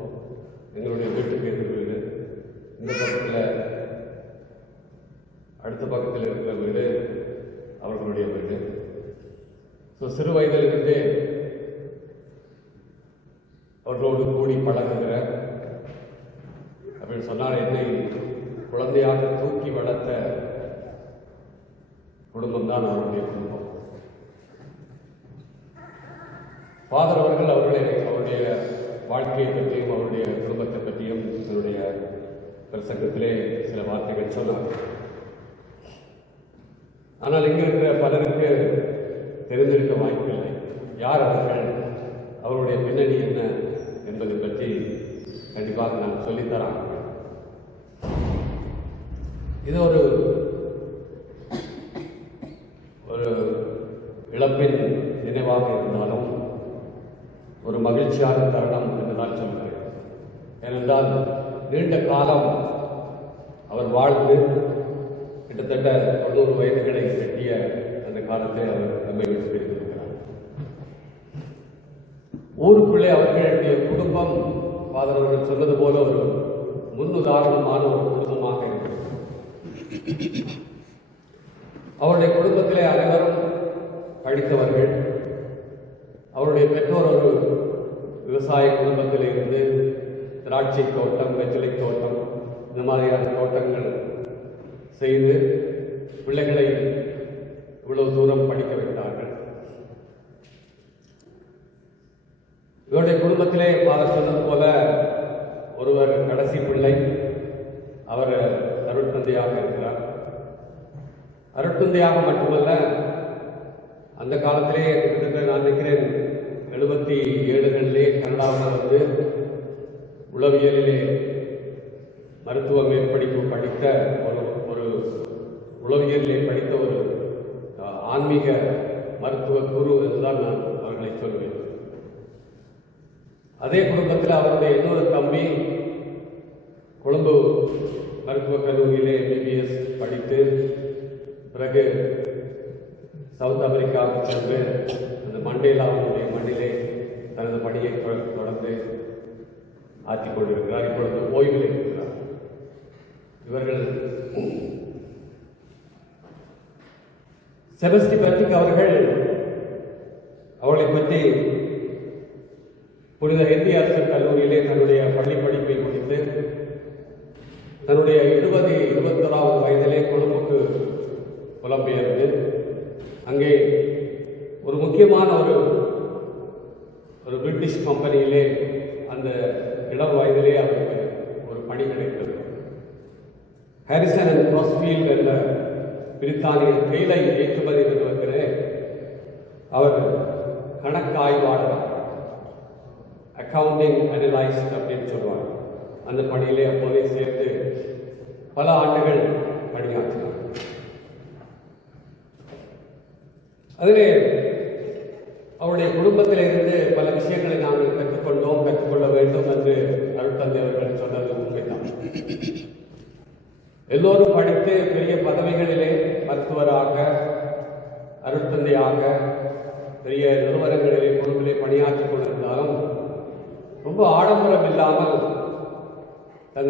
எங்களுடைய வீட்டுக்கு எதிர் வீடு, இந்த பக்கத்தில் அடுத்த பக்கத்தில் இருக்கிற வீடு அவர்களுடைய வீடு. ஸோ சிறு வயதிலிருந்தே அவர்களோடு கூடி பழகுகிற, அப்படின்னு சொன்னால் என்னை குழந்தையாக தூக்கி வளர்த்த குடும்பம் தான் அவருடைய குடும்பம். ஃபாதர் அவர்கள் அவருடைய வாழ்க்கையை பற்றியும் அவருடைய குடும்பத்தை பற்றியும் என்னுடைய பிரசங்கத்திலே சில வார்த்தைகள் சொன்னார். ஆனால் இங்கே இருக்கிற பலருக்கு தெரிந்திருக்க வாய்ப்பில்லை. யார் அவர்கள், அவருடைய பின்னணி என்ன என்பதை பற்றி கண்டிப்பாக நான் சொல்லித்தரான். இது ஒரு இழப்பின் நினைவாக இருந்தாலும் ஒரு மகிழ்ச்சியான தருணம் என்று தான் சொல்கிறேன். ஏனென்றால் நீண்ட காலம் அவர் வாழ்ந்து கிட்டத்தட்ட 90 வயதுகளை எட்டிய அந்த காலத்தை அவர் நம்மை விட்டு பிரிந்திருக்கிறார். ஊருக்குள்ளே அவர்களுடைய குடும்பம் ஃபாதர் அவர்கள் சொன்னது போல ஒரு முன்னுதாரணமான ஒரு குடும்பமாக இருக்கிறது. அவருடைய குடும்பத்திலே அனைவரும் படித்தவர்கள். அவருடைய பெற்றோர் ஒரு விவசாய குடும்பத்தில் இருந்து திராட்சை தோட்டம், வெற்றிலை தோட்டம், இந்த மாதிரியான தோட்டங்கள் செய்து பிள்ளைகளை இவ்வளவு தூரம் படிக்க வைத்தார்கள். இவருடைய குடும்பத்திலே ஃபாதர் சொன்னது போல ஒருவர் கடைசி பிள்ளை. அவர் அருட்தந்தையாக இருக்கிறார். அருட்தந்தையாக மட்டுமல்ல, அந்த காலத்திலே கிட்டத்தட்ட நான் நினைக்கிறேன் 77களிலே கனடாவில் வந்து உளவியலிலே மருத்துவ மேற்படிப்பு படித்த ஒரு உளவியலிலே படித்த ஒரு ஆன்மீக மருத்துவ குரு என்றுதான் நான் அவர்களை சொல்வேன். அதே குடும்பத்தில் அவருடைய இன்னொரு தம்பி கொழும்பு மருத்துவக் கல்லூரியிலே MBBS படித்து பிறகு சவுத் அமெரிக்காவுக்கு சென்று அந்த மண்டேலாவுடைய மண்ணிலே தனது பணியை தொடர்ந்து ஆற்றிக் கொண்டிருக்கிறார். இப்பொழுது ஓய்வில் இருக்கிறார். இவர்கள் செபஸ்டி பேட்ரிக் அவர்களை பற்றி புனித ஹென்றி அரசு கல்லூரியிலே தன்னுடைய பள்ளி படிப்பை முடித்து தன்னுடைய 21வது வயதிலே கொழும்புக்கு புலம்பெயர்ந்து அங்கே ஒரு முக்கியமான ஒரு பிரிட்டிஷ் கம்பெனியிலே அந்த இளம் வயதிலே அவருக்கு ஒரு பணி கிடைத்தது. ஹாரிசன் அண்ட் க்ராஸ்ஃபீல்ட் என்ற பிரித்தானிய தேயிலை ஏற்றுமதி நிறுவனத்திலே அவர் கணக்காய்வாளர், அக்கவுண்டிங் அனலைஸ்ட் அப்படின்னு சொல்லுவாங்க. அந்த பணியிலே அப்போதே சேர்த்து பல ஆண்டுகள் பணியாற்றினார். அதிலே அவருடைய குடும்பத்திலிருந்து பல விஷயங்களை நாங்கள் கற்றுக்கொள்ள வேண்டும் என்று அருட்தந்தை அவர்கள் சொன்னது உண்மைதான். எல்லோரும் படித்து பெரிய பதவிகளிலே மருத்துவராக, அருட்தந்தையாக, பெரிய நிறுவனங்களிலே குழுவிலே பணியாற்றிக் கொண்டிருந்தாலும் ரொம்ப ஆடம்பரம் இல்லாமல்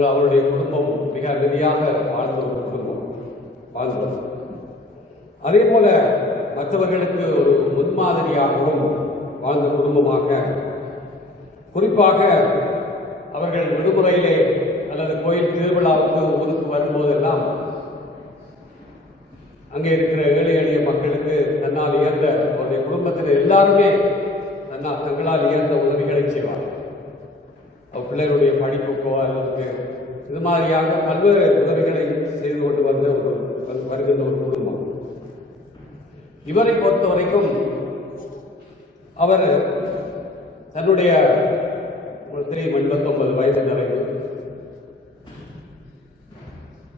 அவருடைய குடும்பம் மிக அமைதியாக வாழ்ந்த ஒரு குடும்பம் வாழ்ந்தது. அதே போல மற்றவர்களுக்கு ஒரு முன்மாதிரியாகவும் வாழ்ந்த குடும்பமாக, குறிப்பாக அவர்கள் விடுமுறையிலே அல்லது கோயில் திருவிழாவுக்கு ஊருக்கு வரும்போதெல்லாம் அங்கே இருக்கிற ஏழை எளிய மக்களுக்கு தன்னால் இயன்ற அவருடைய குடும்பத்தில் எல்லாருமே தங்களால் இயன்ற உதவிகளை செய்வார். அவர் பிள்ளைகளுடைய படிப்புக்கோ அல்லது இது மாதிரியாக பல்வேறு உதவிகளை செய்து கொண்டு வருகின்ற ஒரு குடும்பம். இவரை பொறுத்த வரைக்கும் அவர் தன்னுடைய 89 வயது நிறைவு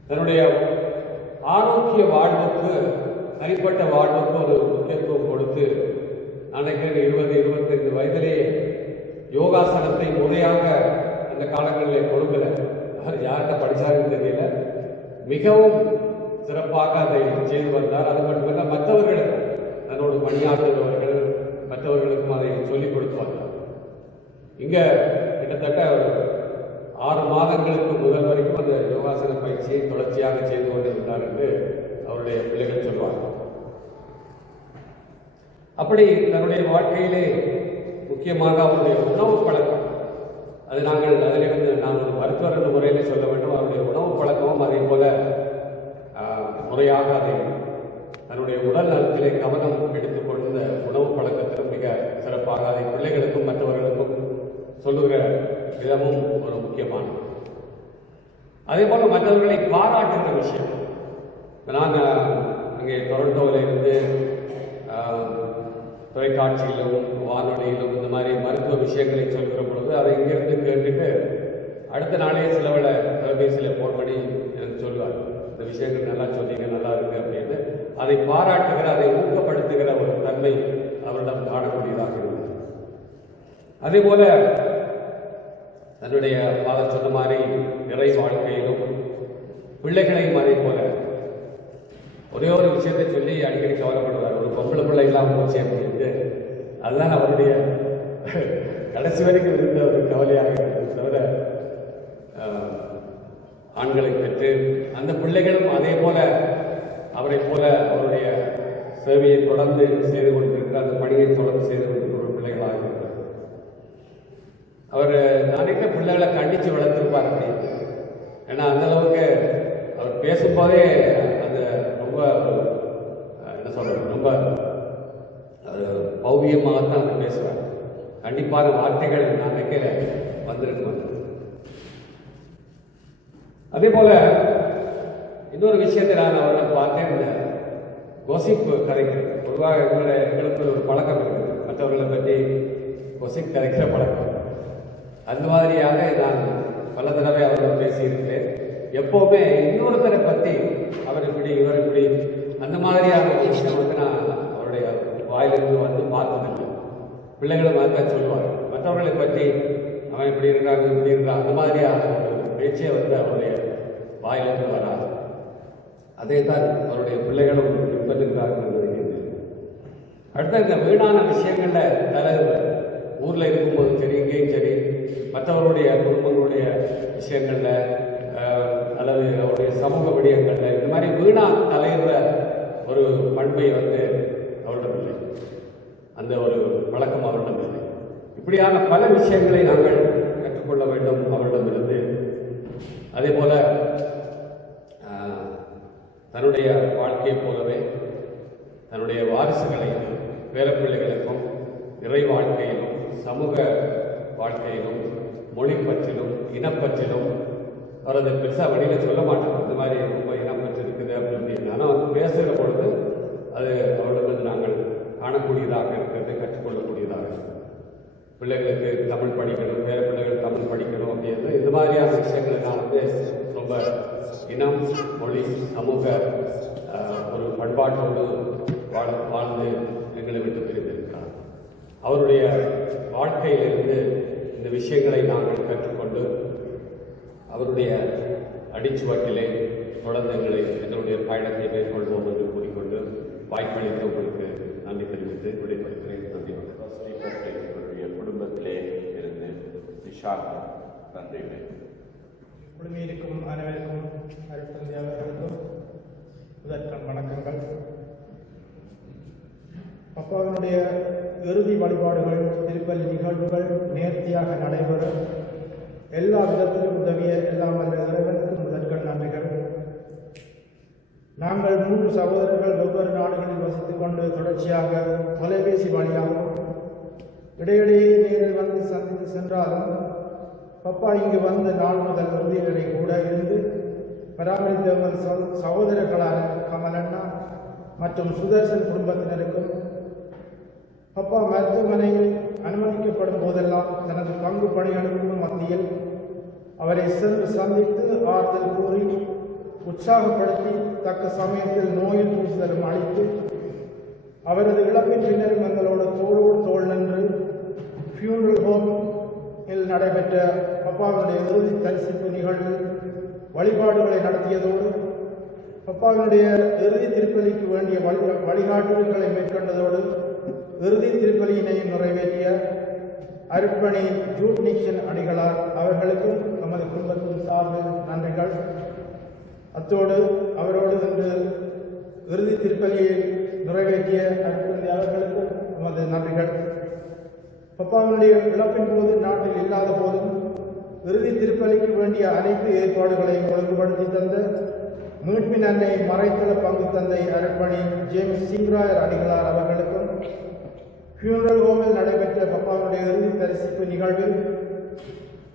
தன்னுடைய ஆரோக்கிய வாழ்வுக்கு, தனிப்பட்ட வாழ்வுக்கு ஒரு முக்கியத்துவம் கொடுத்து அன்றைக்கு 20-25 வயதிலே யோகாசனத்தை முறையாக அந்த காலங்களிலே கொடுக்கல. அவர் யார்கிட்ட படித்தாருன்னு தெரியல, மிகவும் சிறப்பாக அதை செய்து வந்தார். அது மட்டுமல்ல, மற்றவர்களுக்கு தன்னோடு பணியாற்றுபவர்கள் மற்றவர்களுக்கும் அதை சொல்லிக் கொடுத்து வந்தார். இங்கே கிட்டத்தட்ட 6 மாதங்களுக்கு முதல் வரைக்கும் அந்த யோகாசன பயிற்சியை தொடர்ச்சியாக செய்து கொண்டிருந்தார் என்று அவருடைய பிள்ளைகள் சொல்வார்கள். அப்படி தன்னுடைய வாழ்க்கையிலே முக்கியமாக அவருடைய உணவு பழக்கம், அது அதிலிருந்து நான் ஒரு மருத்துவர் என்ற முறையிலே சொல்ல வேண்டும். அவருடைய உணவு பழக்கமும் அதே போல முறையாக அதை தன்னுடைய உடல் நலத்திலே கவனம் எடுத்துக் கொண்ட உணவு பழக்கத்திலும் மிக சிறப்பாக அதை பிள்ளைகளுக்கும் மற்றவர்களுக்கும் சொல்லுகிற விதமும் ஒரு முக்கியமானது. அதே போல மற்றவர்களை பாராட்டுகிற விஷயம். நான் அங்கே டொரண்டோவில் இருந்து தொலைக்காட்சியிலும் வானொலியிலும் இந்த மாதிரி மருத்துவ விஷயங்களை சொல்கிற பொழுது அதை இங்கிருந்து கேட்டுட்டு அடுத்த நாளே சிலவளை தொலைபேசியில் ஃபோன் பண்ணி எனக்கு சொல்லுவார், இந்த விஷயங்கள் நல்லா சொன்னீங்க, நல்லா இருக்கு அப்படின்னு. அதை பாராட்டுகிற, அதை ஊக்கப்படுத்துகிற ஒரு தன்மை அவரிடம் காணக்கூடியதாக இருந்தது. அதே போல தன்னுடைய ஃபாதர் சொன்ன மாதிரி இறை வாழ்க்கையிலும் பிள்ளைகளையும் அதே போல ஒரே ஒரு விஷயத்தை சொல்லி அடிக்கடி கவலைப்படுவார். ஒரு பொம்பளை பிள்ளை இல்லாமல் போச்சு அப்படின்ட்டு. அதுதான் அவருடைய கடைசி வரைக்கும் இருந்த ஒரு கவலையாக இருந்தது. தவிர ஆண்களை பெற்று அந்த பிள்ளைகளும் அதே போல அவரை போல அவருடைய சேவையை தொடர்ந்து செய்து கொண்டிருக்கிற, அந்த பணியை தொடர்ந்து செய்து கொண்டிருக்கிற பிள்ளைகளாக இருக்கிறார். அவர் நிறைய பிள்ளைகளை கண்டித்து வளர்த்திருப்பார் அப்படின்னு. ஏன்னா அந்த அளவுக்கு அவர் பேசும்போதே அந்த ரொம்ப என்ன சொல்றது, ரொம்ப பௌவியமாகத்தான் அவர் பேசுவார். கண்டிப்பான வார்த்தைகள் நான் நினைக்கிற வந்திருக்கும். அதே போல இன்னொரு விஷயத்தை நான் அவரிடம் பார்த்தேன், இந்த கொசிப் கதைகள். பொதுவாக எங்களுக்கு ஒரு பழக்கம் இருக்குது, மற்றவர்களை பற்றி கொசிப் கதைக்கிற பழக்கம். அந்த மாதிரியாக நான் பல தடவை அவர்கள் பேசியிருக்கிறேன். எப்போவுமே இன்னொருத்தரை பற்றி அவர் இப்படி இவர் இப்படி அந்த மாதிரியான ஒரு விஷயம் நான் அவருடைய வாயிலிருந்து பார்த்ததில்லை. பிள்ளைகளை பார்த்தா சொல்லுவாங்க, மற்றவர்களை பற்றி அவன் இப்படி இருக்கிறாங்க இப்படி இருக்கிறான் அந்த மாதிரியான ஒரு பேச்சே அவருடைய வாயிலிருந்து வராது. அதே தான் அவருடைய பிள்ளைகளும் பின்பற்றுகிறார்கள் என்பதை. அடுத்த இந்த வீணான விஷயங்களில் தலைவர் ஊரில் இருக்கும்போது சரி, இங்கேயும் சரி, மற்றவருடைய குடும்பங்களுடைய விஷயங்களில் அல்லது அவருடைய சமூக விடயங்களில் இந்த மாதிரி வீணா தலையிற ஒரு பண்பை அவரிடம் இல்லை. அந்த ஒரு பழக்கம் அவரிடம் இல்லை. இப்படியான பல விஷயங்களை நாங்கள் கற்றுக்கொள்ள வேண்டும் அவரிடமிருந்து. அதே போல தன்னுடைய வாழ்க்கையைப் போலவே தன்னுடைய வாரிசுகளையும் பேரப்பிள்ளைகளுக்கும் இறை வாழ்க்கையிலும் சமூக வாழ்க்கையிலும் மொழி பற்றிலும் இனப்பற்றிலும் அவர் அதை பெருசாக வழியில் சொல்ல மாட்டாங்க. இந்த மாதிரி ரொம்ப இனப்பற்று இருக்குது அப்படின்னு. ஆனால் வந்து பேசுகிற பொழுது அது அவரிடமிருந்து நாங்கள் காணக்கூடியதாக இருக்கிறது, கற்றுக்கொள்ளக்கூடியதாக இருக்கிறது. பிள்ளைகளுக்கு தமிழ் படிக்கணும், பேர பிள்ளைகள் தமிழ் படிக்கணும் அப்படின்னு இந்த மாதிரியான விஷயங்களை நான் வந்து ரொம்ப இனம் மொழி சமூக ஒரு பண்பாட்டோடு வாழ்ந்து எங்களை விட்டு பிரிந்திருக்கிறார். அவருடைய வாழ்க்கையிலிருந்து இந்த விஷயங்களை நாங்கள் கற்றுக்கொண்டு அவருடைய அடிச்சுவட்டிலே தொடர்ந்து எங்களுடைய பயணத்தை மேற்கொள்வோம் என்று கூறிக்கொண்டு வாய்ப்பளித்த உங்களுக்கு நன்றி தெரிவித்து விடைபெறுகிறேன். நன்றி. எங்களுடைய குடும்பத்திலே இருந்து விஷால் நன்றிகளை குழுமியிருக்கும் அனைவருக்கும் அருட்தந்தை அவர்களுக்கும் முதற்கண் வணக்கங்கள். அப்பாவினுடைய இறுதி வழிபாடுகள் திருப்பலி நிகழ்வுகள் நேர்த்தியாக நடைபெறும். எல்லா விதத்திலும் உதவிய எல்லாம் வல்ல இறைவனுக்கு முதற்கண் நன்றிகள். நாங்கள் 3 சகோதரர்கள் வெவ்வேறு நாடுகளில் வசித்துக் கொண்டு தொடர்ச்சியாக தொலைபேசி வழியாகவும் இடையிடையே நேரில் வந்து சந்தித்து சென்றாலும் பப்பா இங்கு வந்த நாள் முதல் இறுதி வரை கூட இருந்து பராமரித்த சகோதரர்களான கமலண்ணா மற்றும் சுதர்சன் குடும்பத்தினருக்கும் பப்பா மருத்துவமனையில் அனுமதிக்கப்படும் போதெல்லாம் தனது பங்கு பணிகளுக்கும் மத்தியில் அவரை சென்று சந்தித்து ஆறுதல் கூறி உற்சாகப்படுத்தி தக்க சமயத்தில் நோயில் பூசுதலும் அளித்து அவரது இழப்பின் பின்னரும் எங்களோட தோளோடு தோள் நின்று ஃபியூனரல் ஹோமில் நடைபெற்ற பப்பாவினுடைய இறுதி தரிசிப்பு நிகழ்வு வழிபாடுகளை நடத்தியதோடு பப்பாவினுடைய இறுதி திருப்பலிக்கு வேண்டிய வழிகாட்டுதல்களை மேற்கொண்டதோடு இறுதி திருப்பலியினையும் நிறைவேற்றிய அருட்பணி ஜூட் நிக்சன் அடிகளார் அவர்களுக்கும் நமது குடும்பத்தின் சார்பில் நன்றிகள். அத்தோடு அவரோடு இன்று இறுதி திருப்பலியை நிறைவேற்றிய அருட்பணி அவர்களுக்கும் நமது நன்றிகள். பப்பாவினுடைய இழப்பின் போது நாட்டில் இல்லாத போதும் இறுதி திருப்பலிக்கு வேண்டிய அனைத்து ஏற்பாடுகளையும் ஒழுங்குபடுத்தி தந்த மீட்பின் அன்னை மறைத்தள பங்கு தந்தை அருட்பணி ஜேம்ஸ் சிங்ராயர் அடிகளார் அவர்களுக்கும் ஃபியூனரல் ஹோமில் நடைபெற்ற பப்பாவுடைய இறுதி தரிசிப்பு நிகழ்வில்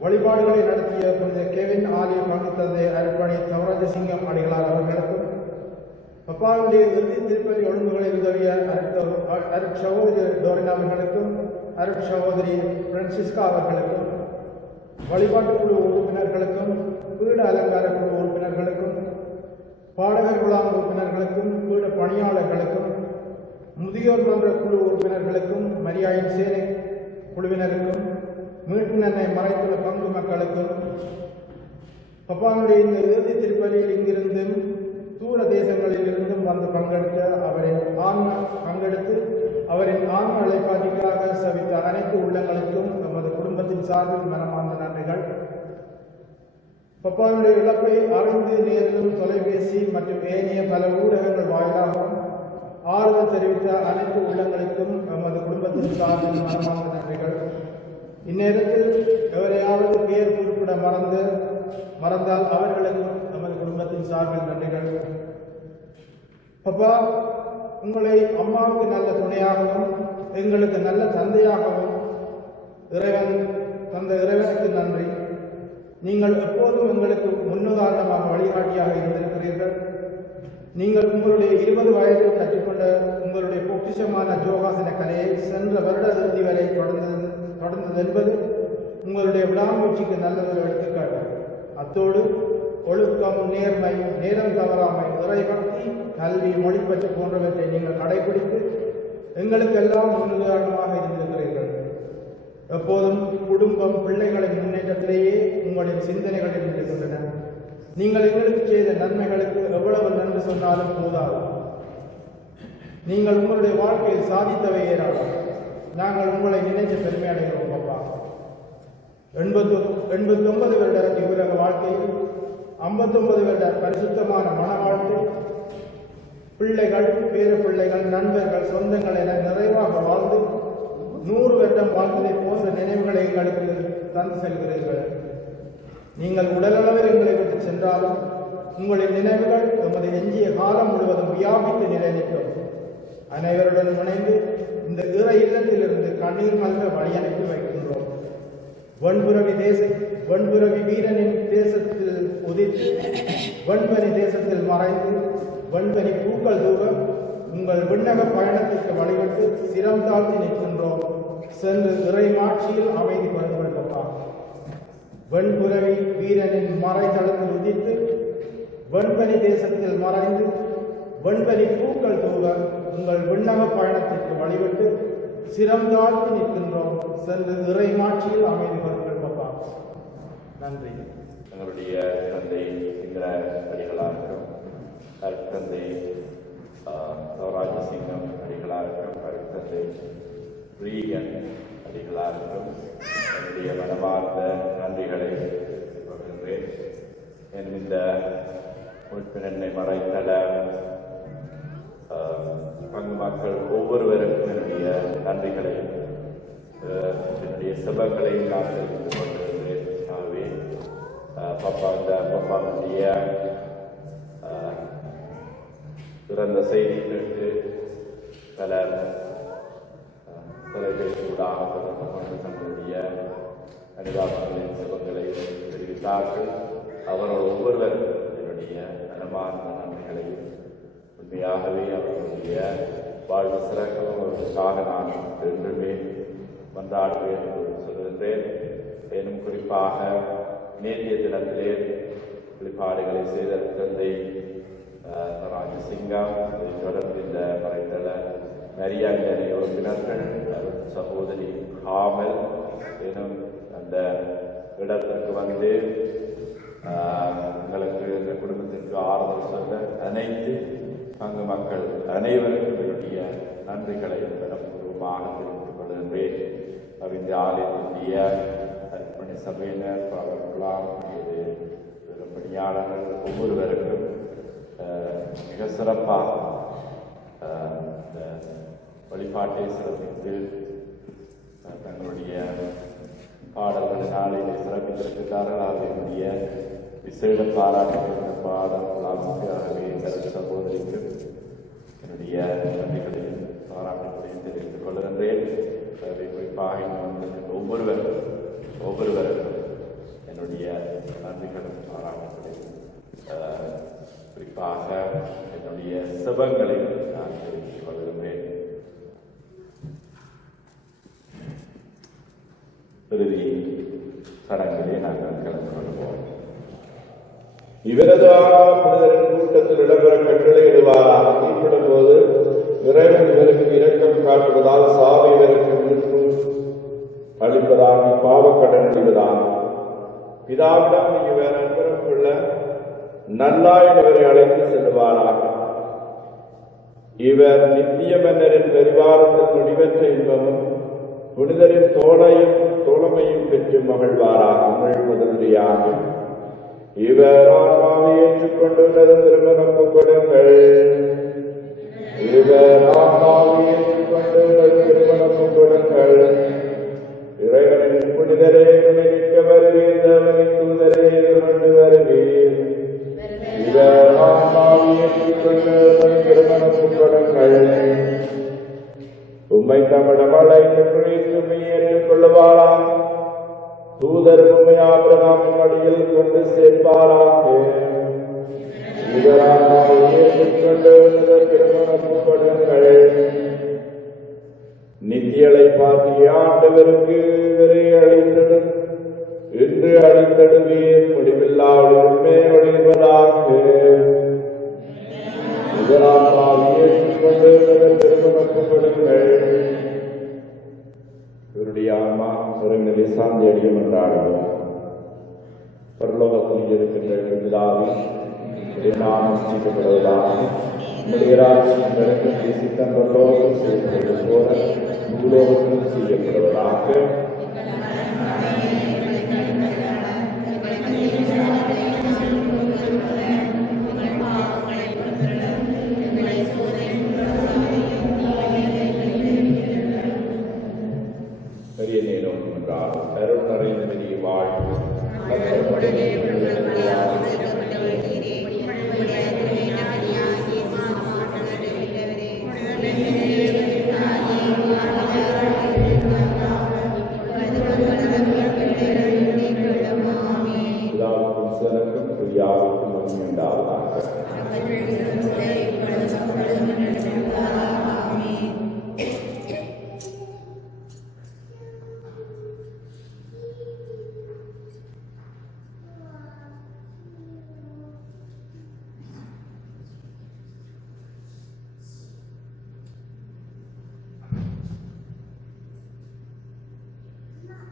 வழிபாடுகளை நடத்திய புனித கெவின் ஆலய பங்கு தந்தை அருட்பணி தவராஜசிங்கம் அடிகளார் அவர்களுக்கும் பப்பாவுடைய இறுதி திருப்பலி ஒழுங்குகளை உதவிய அருட் சகோதரி டோரினா அவர்களுக்கும் அருட் சகோதரி பிரான்சிஸ்கா அவர்களுக்கும் வழிபாட்டு குழு உறுப்பினர்களுக்கும் பீட அலங்கார குழு உறுப்பினர்களுக்கும் பாடகர் குழாம் உறுப்பினர்களுக்கும் பீட பணியாளர்களுக்கும் முதியோர் மன்ற குழு உறுப்பினர்களுக்கும் மரியாயின் சேனை குழுவினருக்கும் மீட்பின் அன்னை மறைத்துள்ள பங்கு மக்களுக்கும் பப்பாவுடைய இந்த இறுதி திருப்பலியில் இங்கிருந்தும் தூர தேசங்களில் இருந்தும் வந்து பங்கெடுத்து அவரின் ஆன்ம அழைப்பாட்டிக்காக சவித்த அனைத்து உள்ளங்களுக்கும் நமது குடும்பத்தின் சார்பில் மனமார்ந்த நன்றிகள். பப்பாவுடைய இழப்பை அறிந்து நேரிலும் தொலைபேசி மற்றும் ஏனைய பல ஊடகங்கள் வாயிலாகவும் ஆறுதல் தெரிவித்த அனைத்து உள்ளங்களுக்கும் நமது குடும்பத்தின் சார்பில் மனமார்ந்த நன்றிகள். இந்நேரத்தில் எவரையாவது பேர் குறிப்பிட மறந்தால் அவர்களுக்கும் நமது குடும்பத்தின் சார்பில் நன்றிகள். பப்பா, உங்களை அம்மாவுக்கு நல்ல துணையாகவும் எங்களுக்கு நல்ல தந்தையாகவும் இறைவனுக்கு நன்றி. நீங்கள் எப்போதும் எங்களுக்கு முன்னுதாரணமாக வழிகாட்டியாக இருந்திருக்கிறீர்கள். நீங்கள் உங்களுடைய 20 வயதில் கற்றுக்கொண்ட உங்களுடைய பொக்கிஷமான யோகாசன கலையை சென்ற வருட இறுதி வரை தொடர்ந்தது என்பது உங்களுடைய விடாமுயற்சிக்கு நல்லதொரு எடுத்துக்காட்டு. அத்தோடு ஒழுக்கம், நேர்மை, நேரம் தவறாமை, இறைபக்தி, கல்வி, மொழிப்பற்று போன்றவற்றை நீங்கள் கடைபிடித்து எங்களுக்கெல்லாம் முன்னுதாரணமாக இருந்திருக்கிறீர்கள். எப்போதும் குடும்பம், பிள்ளைகளின் முன்னேற்றத்திலேயே உங்களின் சிந்தனைகள் இருக்கின்றன. நீங்கள் எங்களுக்கு செய்த நன்மைகளுக்கு எவ்வளவு நன்றி சொன்னாலும் போதாது. நீங்கள் உங்களுடைய வாழ்க்கையில் சாதித்தவை ஏராளம். நாங்கள் உங்களை நினைத்து பெருமை அடைகிறோம். அப்பா, 89 வருட இவ்வுலக வாழ்க்கையில் 59 வருட பரிசுத்தமான மன வாழ்க்கை, பிள்ளைகள், பேர பிள்ளைகள், நண்பர்கள், சொந்தங்கள் என நிறைவாக வாழ்ந்து 100 வருடம் வாழ்ந்ததை போன்ற நினைவுகளை எங்களுக்கு தந்து செல்கிறீர்கள். நீங்கள் உடலளவில் எங்களை விட்டு சென்றாலும் உங்களின் நினைவுகள் எமது எஞ்சிய காலம் முழுவதும் வியாபித்து நிலைநிற்கும். அனைவருடன் இணைந்து இந்த இறை இல்லத்திலிருந்து கண்ணீர் மல்க வழி அனுப்பி வைக்கின்றோம். வெண்புரவி வீரனின் தேசத்தில் உதித்து வெண்பனி தேசத்தில் மறைந்து வெண்பனி பூக்கள் தூவ உங்கள் விண்ணக பயணத்திற்கு வழிவிட்டு சிரம் தாழ்த்தி நிற்கின்றோம். சென்று இறை மாட்சியில் அமைதி கொள்வதற்கா. வெண்புரவி வீரனின் மறைத்தளத்தில் உதித்து வெண்பனி தேசத்தில் மறைந்து வெண்பனி பூக்கள் தூவ உங்கள் விண்ணக பயணத்திற்கு வழிவிட்டு சிரம் தாழ்த்தி நிற்கின்றோம். சென்று இறை மாட்சியில் அமைதி கொள்வதற்கா. நன்றி. எங்களுடைய தந்தை சிங்கள அடிகளாருக்கும் தந்தை ராஜசிங்கம் அடிகளாருக்கும் தந்தை ரீகன் அடிகளாருக்கும் என்னுடைய மனமார்ந்த நன்றிகளை பகிர்ந்தேன். இந்த உறுப்பினரை மறைத்தல பங்கு மக்கள் ஒவ்வொருவருக்கும் என்னுடைய நன்றிகளை என்னுடைய செபங்களையும் நான் தெரிவித்துக் கொண்டிருக்கிறேன். ஆகவே பப்பாவுடைய பிறந்த செய்தி கேட்டு பலர் தொலைபேசியூடாக தொடர்பு கொண்டு தங்களுடைய அனுதாபங்களின் செபங்களை தெரிவித்தார்கள். அவர்கள் ஒவ்வொருவரும் என்னுடைய மனமார்ந்த நன்றிகளையும் உண்மையாகவே அவர்களுடைய வாழ்வு சிறக்கவும் அவர்களுக்காக நான் என்றுமே கொண்டாடுவேன் என்று சொல்கின்றேன். மேலும் குறிப்பாக நேற்றைய தினத்திலே வெளிப்பாடுகளை செய்த தந்தை ராஜசிங்கம், தொடர்ந்து இந்த மறைத்தள மரியாதை உறுப்பினர்கள், சகோதரி காமல் எனும் அந்த இடத்திற்கு வந்து எங்களுக்கு இந்த குடும்பத்திற்கு ஆறுதல் சொல்ல அனைத்து பங்கு மக்கள் அனைவருக்கும் என்னுடைய நன்றிகளை மனப்பூர்வமாக தெரிவித்துக் கொள்கின்றேன். இந்த ஆலயத்தினுடைய அர்ப்பணி சபையினர் பணியாளர்கள் ஒவ்வொருவருக்கும் மிக சிறப்பாக இந்த வழிபாட்டை சிறப்பித்து தங்களுடைய பாடல்களினாலே சிறப்பித்திருக்கிறார்கள். அவர்களுடைய விசேட பாராட்டுகின்ற பாடல்களாகவே எங்கள் சகோதரிக்கு என்னுடைய நன்றிகளையும் பாராட்டுகளையும் தெரிவித்துக் கொள்கின்றேன். குறிப்பாக ஒவ்வொருவருக்கும் என்னுடைய நன்றிகளும் பாராட்டுகளையும் குறிப்பாக என்னுடைய செபங்களையும் நான் தெரிவித்துக் கொள்கின்றேன். இறுதி சடங்கிலே நாங்கள் கலந்து கொள்வோம். இவரது புனிதரின் கூட்டத்தில் இடம்பெற கட்டளையிடுவாராக தீப்படும் போது இறைவன் இவருக்கு இரக்கம் காட்டுவதால் சாவை இவருக்கு மீட்பு அளிப்பதாக பாவக்கடன் அளிப்பதாக பிதாவிடம் இவர் அன்புறம் கொள்ள நல்லாயின் இவரை அழைத்து செல்வாராக. இவர் நித்திய மன்னரின் பரிவாரத்தில் முடிவற்ற இன்பமும் புனிதரின் தோழமையும் பெற்று மகிழ்வாராக. மகிழ்வதற்காக இவர் ஆன்மாவை ஏற்றுக்கொண்டு திருமணம் கொடுங்கள். இவர் ஆன்மாவை ஏற்றுக்கொண்டு திருமணம் கொடுங்கள். இறைவனின் புனிதரே நினைக்க வருவீர், தேவனின் தூதரே கொண்டு வருவீர். இவர் ஆன்மாவை ஏற்றுக்கொண்டு திருமணம் கொடுங்கள். உம்மை தமிழம் அழைத்து துணை ஏற்றுக்கொள்ளுவாரா. தூதர் உம்மை ஆபிரகாமின் வழியில் கொண்டு சேர்ப்பாராக. இவர் ஆன்மாவை ஏற்றுக்கொண்டு திருமணம் கொடுங்கள். நித்தியலை பாத்திய ஆண்டவருக்கு இவரை அளித்தது இன்று அளித்தடுவீர், முடிவில்லாவுமே ஒளிவதாக. இவரால் ஏற்றுக்கொண்டு திருமணம் கொடுங்கள். இவருடைய ஆன்மா ஒருநிலை சாந்தி அடையும் என்றாடுவோம். பரலோகத்தில் இருக்கின்ற பிதாவே, நாமம் செய்யப்படுவதாக. உம்முடைய ராஜ்யம் சித்தம் பரலோகம் செய்யப்படுவது போல பூலோகத்திலும் செய்யப்படுவதாக.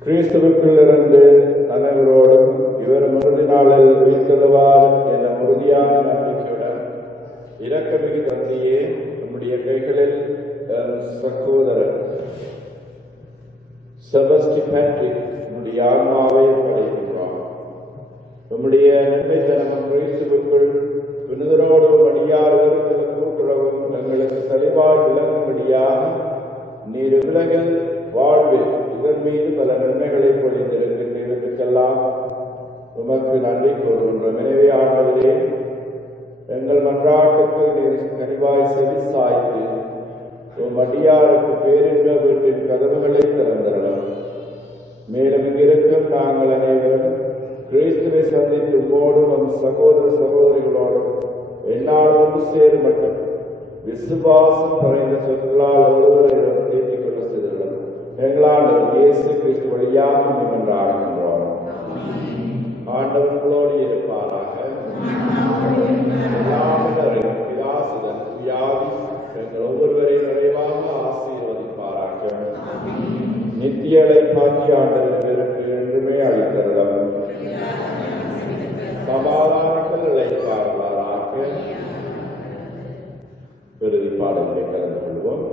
கிறிஸ்துவுக்குள் இருந்து அனைவரோடும் இவர் முருதி நாளில் உயிர்த்தெழுவார் என்ற உறுதியான நம்பிக்கையுடன் இரக்கமிகு தந்தையே, நம்முடைய கைகளில் சகோதரர் செபஸ்டி பேட்ரிக் நம்முடைய ஆன்மாவை படைக்கின்றார். நம்முடைய நன்மைத்தனம் கிறிஸ்துவுக்குள் வினுதரோடும் அடியார்களுக்கு கூட்டுறவும் எங்களுக்கு தெளிவாய் விளங்கும்படியாக நீர் உலகில் வாழ்வு இதன் மீது பல நன்மைகளை பொழிந்திருக்கின்றதற்கெல்லாம் உமக்கு நன்றி கூறுகின்றோம். எனவே ஆண்டவரே, எங்கள் மன்றாட்டுக்கு நீர் கனிவாய் செவி சாய்த்து உம் அடியாருக்கு பேரின்ப வீட்டின் கதவுகளை திறந்தரலாம். மேலும் இங்கிருக்கும் நாங்கள் அனைவரும் கிறிஸ்துவை சந்தித்து உம்மோடும் நம் சகோதர சகோதரிகளோடும் என்னால் ஒன்று சேரும் மட்டும் விசுவாசம் குறைந்த சொற்களால் ஒருவரிடம் தேற்றிக் கொள்ள செய்துள்ளோம். எங்களால் இயேசு கிறிஸ்து வழியாக நின்றாடுகின்றோம். ஆண்டவர்களோடு இருப்பாராக. பிதாசுதன் வியாதி எங்கள் ஒவ்வொருவரை நிறைவாக ஆசீர்வதிப்பாராக. நித்தியலை பாக்கி ஆண்டவர்களுக்கு என்றுமே அளித்தரலாம். சமாதானத்தில் இழைப்பார்களாக. பெருதி பாடங்களை கலந்து கொள்வோம்.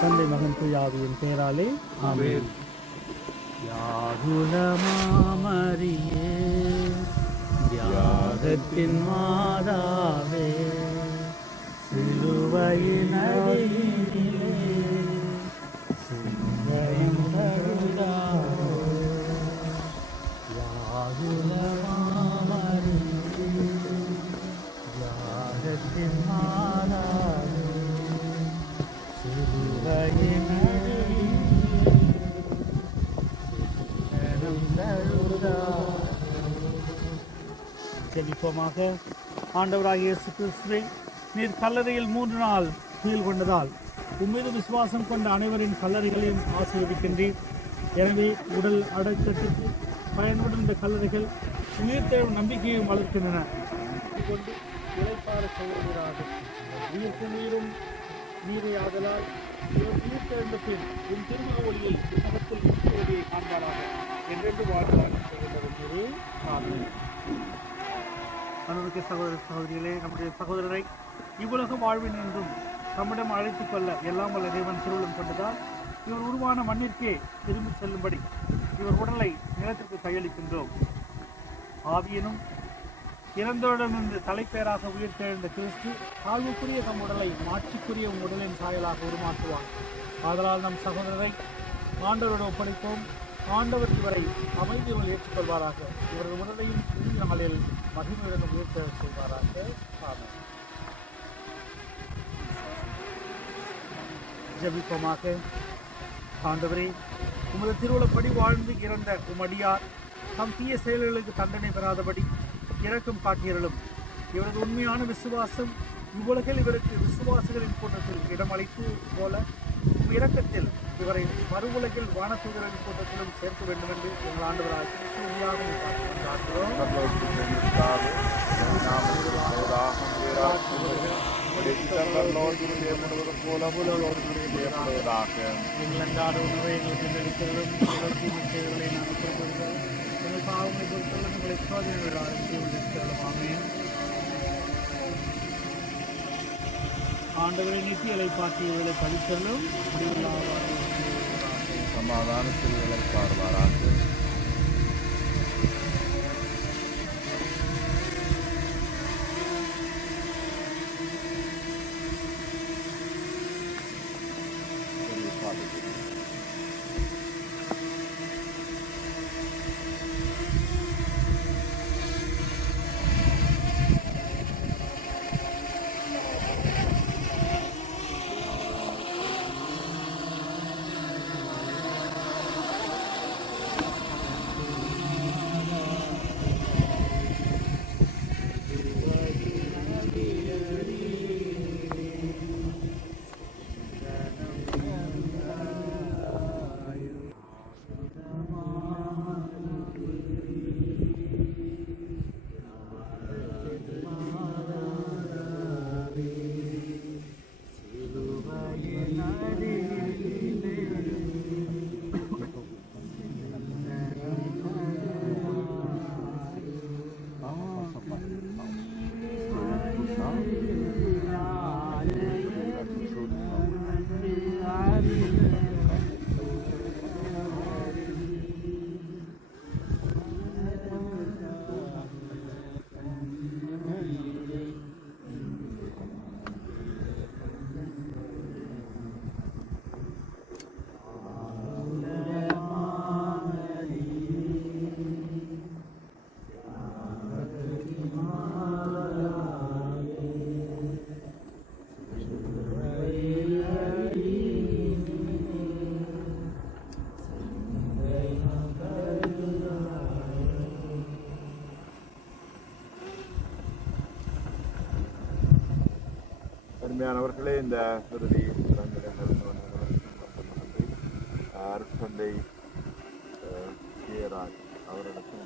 தந்தை மகன் தூய ஆவியின் பெயராலே ஆமென். யாகுலமாமரியே தியாகத்தின் மாதாவே சிலுவையின் அடியிலே சிந்தையும் தருதாவே. யாகுலமாமரியே தியாகத்தின் மாதாவே சிலுவையின் ஜெபிப்போமாக. ஆண்டவராகிய இயேசு கிறிஸ்துவே, நீர் கல்லறையில் 3 நாள் துயில் கொண்டதால் உம்மீது விசுவாசம் கொண்ட அனைவரின் கல்லறைகளையும் ஆசீர்வதிக்கின்றீர். எனவே உடல் அடக்கத்திற்கு பயன்படும் இந்த கல்லறைகள் உயிர்த்தெழும் நம்பிக்கையும் வளர்க்கின்றன. கொண்டு இளைப்பாற செய்கிறார். உயிர்க்கு நீரும் நீரை ஆதலால் இவர் உயிர்த்தெழுந்த பின் உன் திருமுக ஒளியில் முகத்தில் முக்கிய ஒளியை காண்பாராக என்றென்று வாழ்வார். அன்புமிக்க சகோதர சகோதரிகளே, நம்முடைய சகோதரரை இவ்வுலக வாழ்வின் என்றும் நம்மிடம் அழைத்துக் கொள்ள எல்லாம் வல்ல இறைவன் திருவுளம் கொண்டதால் இவர் உருவான மண்ணிற்கே திரும்பி செல்லும்படி இவர் உடலை நிலத்திற்கு கையளிக்கின்றோம். ஆவியனும் இறந்தோரிடமிருந்து தலைப்பேராக உயிர்த்தெழுந்த கிறிஸ்து தாழ்வுக்குரிய தம் உடலை மாற்றிக்குரிய உடலின் சாயலாக உருமாற்றுவார். ஆதலால் நம் சகோதரரை ஆண்டவரோடு ஒப்படைப்போம். ஆண்டவர் இவரை அமைதியுடன் ஏற்றுக்கொள்வாராக. இவரது உடலையும் இறுதி நாளில் மகிமையுடன் உயிர்த்தெழச் செய்வாராக. ஆமென். ஜெபிப்போமாக. ஆண்டவரே, உமது திருவுளப்படி வாழ்ந்து இறந்த உமடியார் தம் தீய செயல்களுக்கு தண்டனை பெறாதபடி இரக்கம் காட்டியருளும். இவரது உண்மையான விசுவாசம் இவ்வுலகில் இவருக்கு விசுவாசிகளின் கூட்டத்தில் இடமளித்து போல இரக்கத்தில் இவரை மறுவுலகில் வானதூதரின் கூட்டத்திலும் சேர்க்க வேண்டும் என்று எங்கள் ஆண்டவராக ஆண்டவரை நீட்டி இலைப்பாற்றியவர்களை படித்தலும் சமாதானத்தில் இழைப்பார்வாராக. அருமையானவர்களே, இந்த இறுதி அருட்தந்தை ஜெயராஜ் அவரிடத்தில்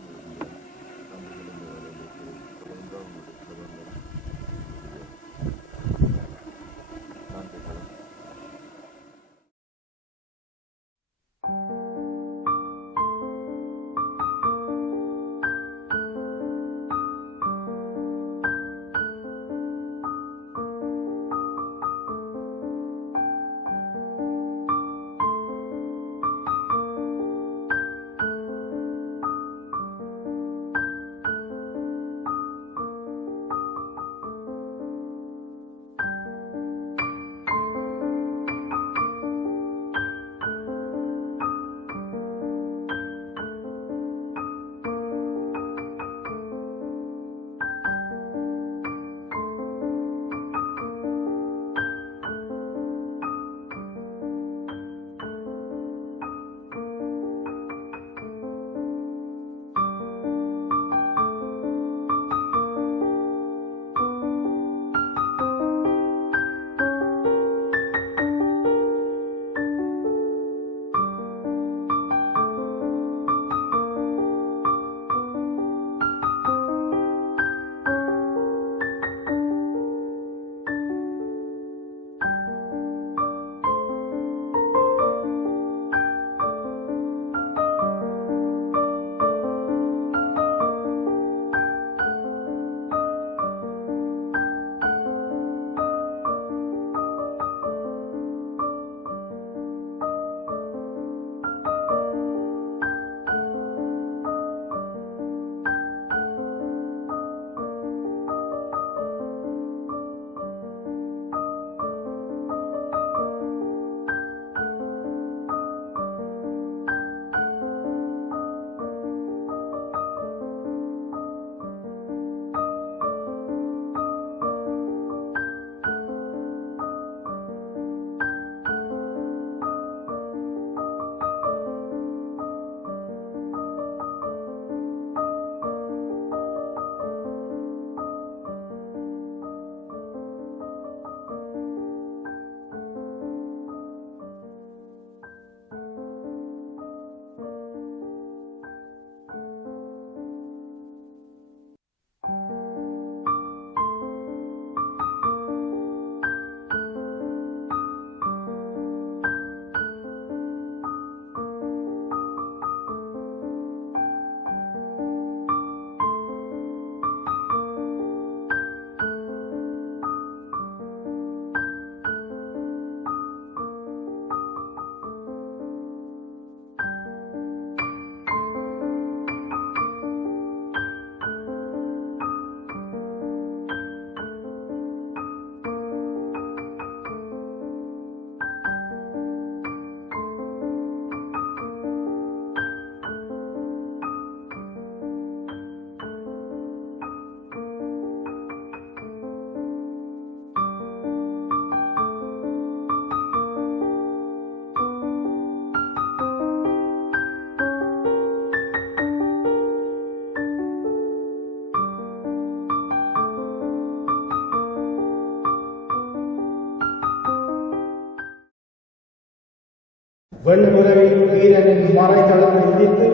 வெண்புறவில் வீரனின் மறைகளத்தில் உதித்து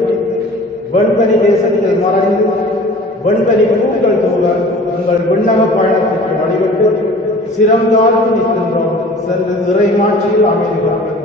வெண்பனி தேசத்தில் மறைந்து வெண்பனி பூக்கள் தூவ உங்கள் விண்ணக பயணத்திற்கு வழிவிட்டு சிரம் தாழ்த்தி நிற்கின்றோம் சென்று இறை மாட்சியில் அமைகிறார்கள்.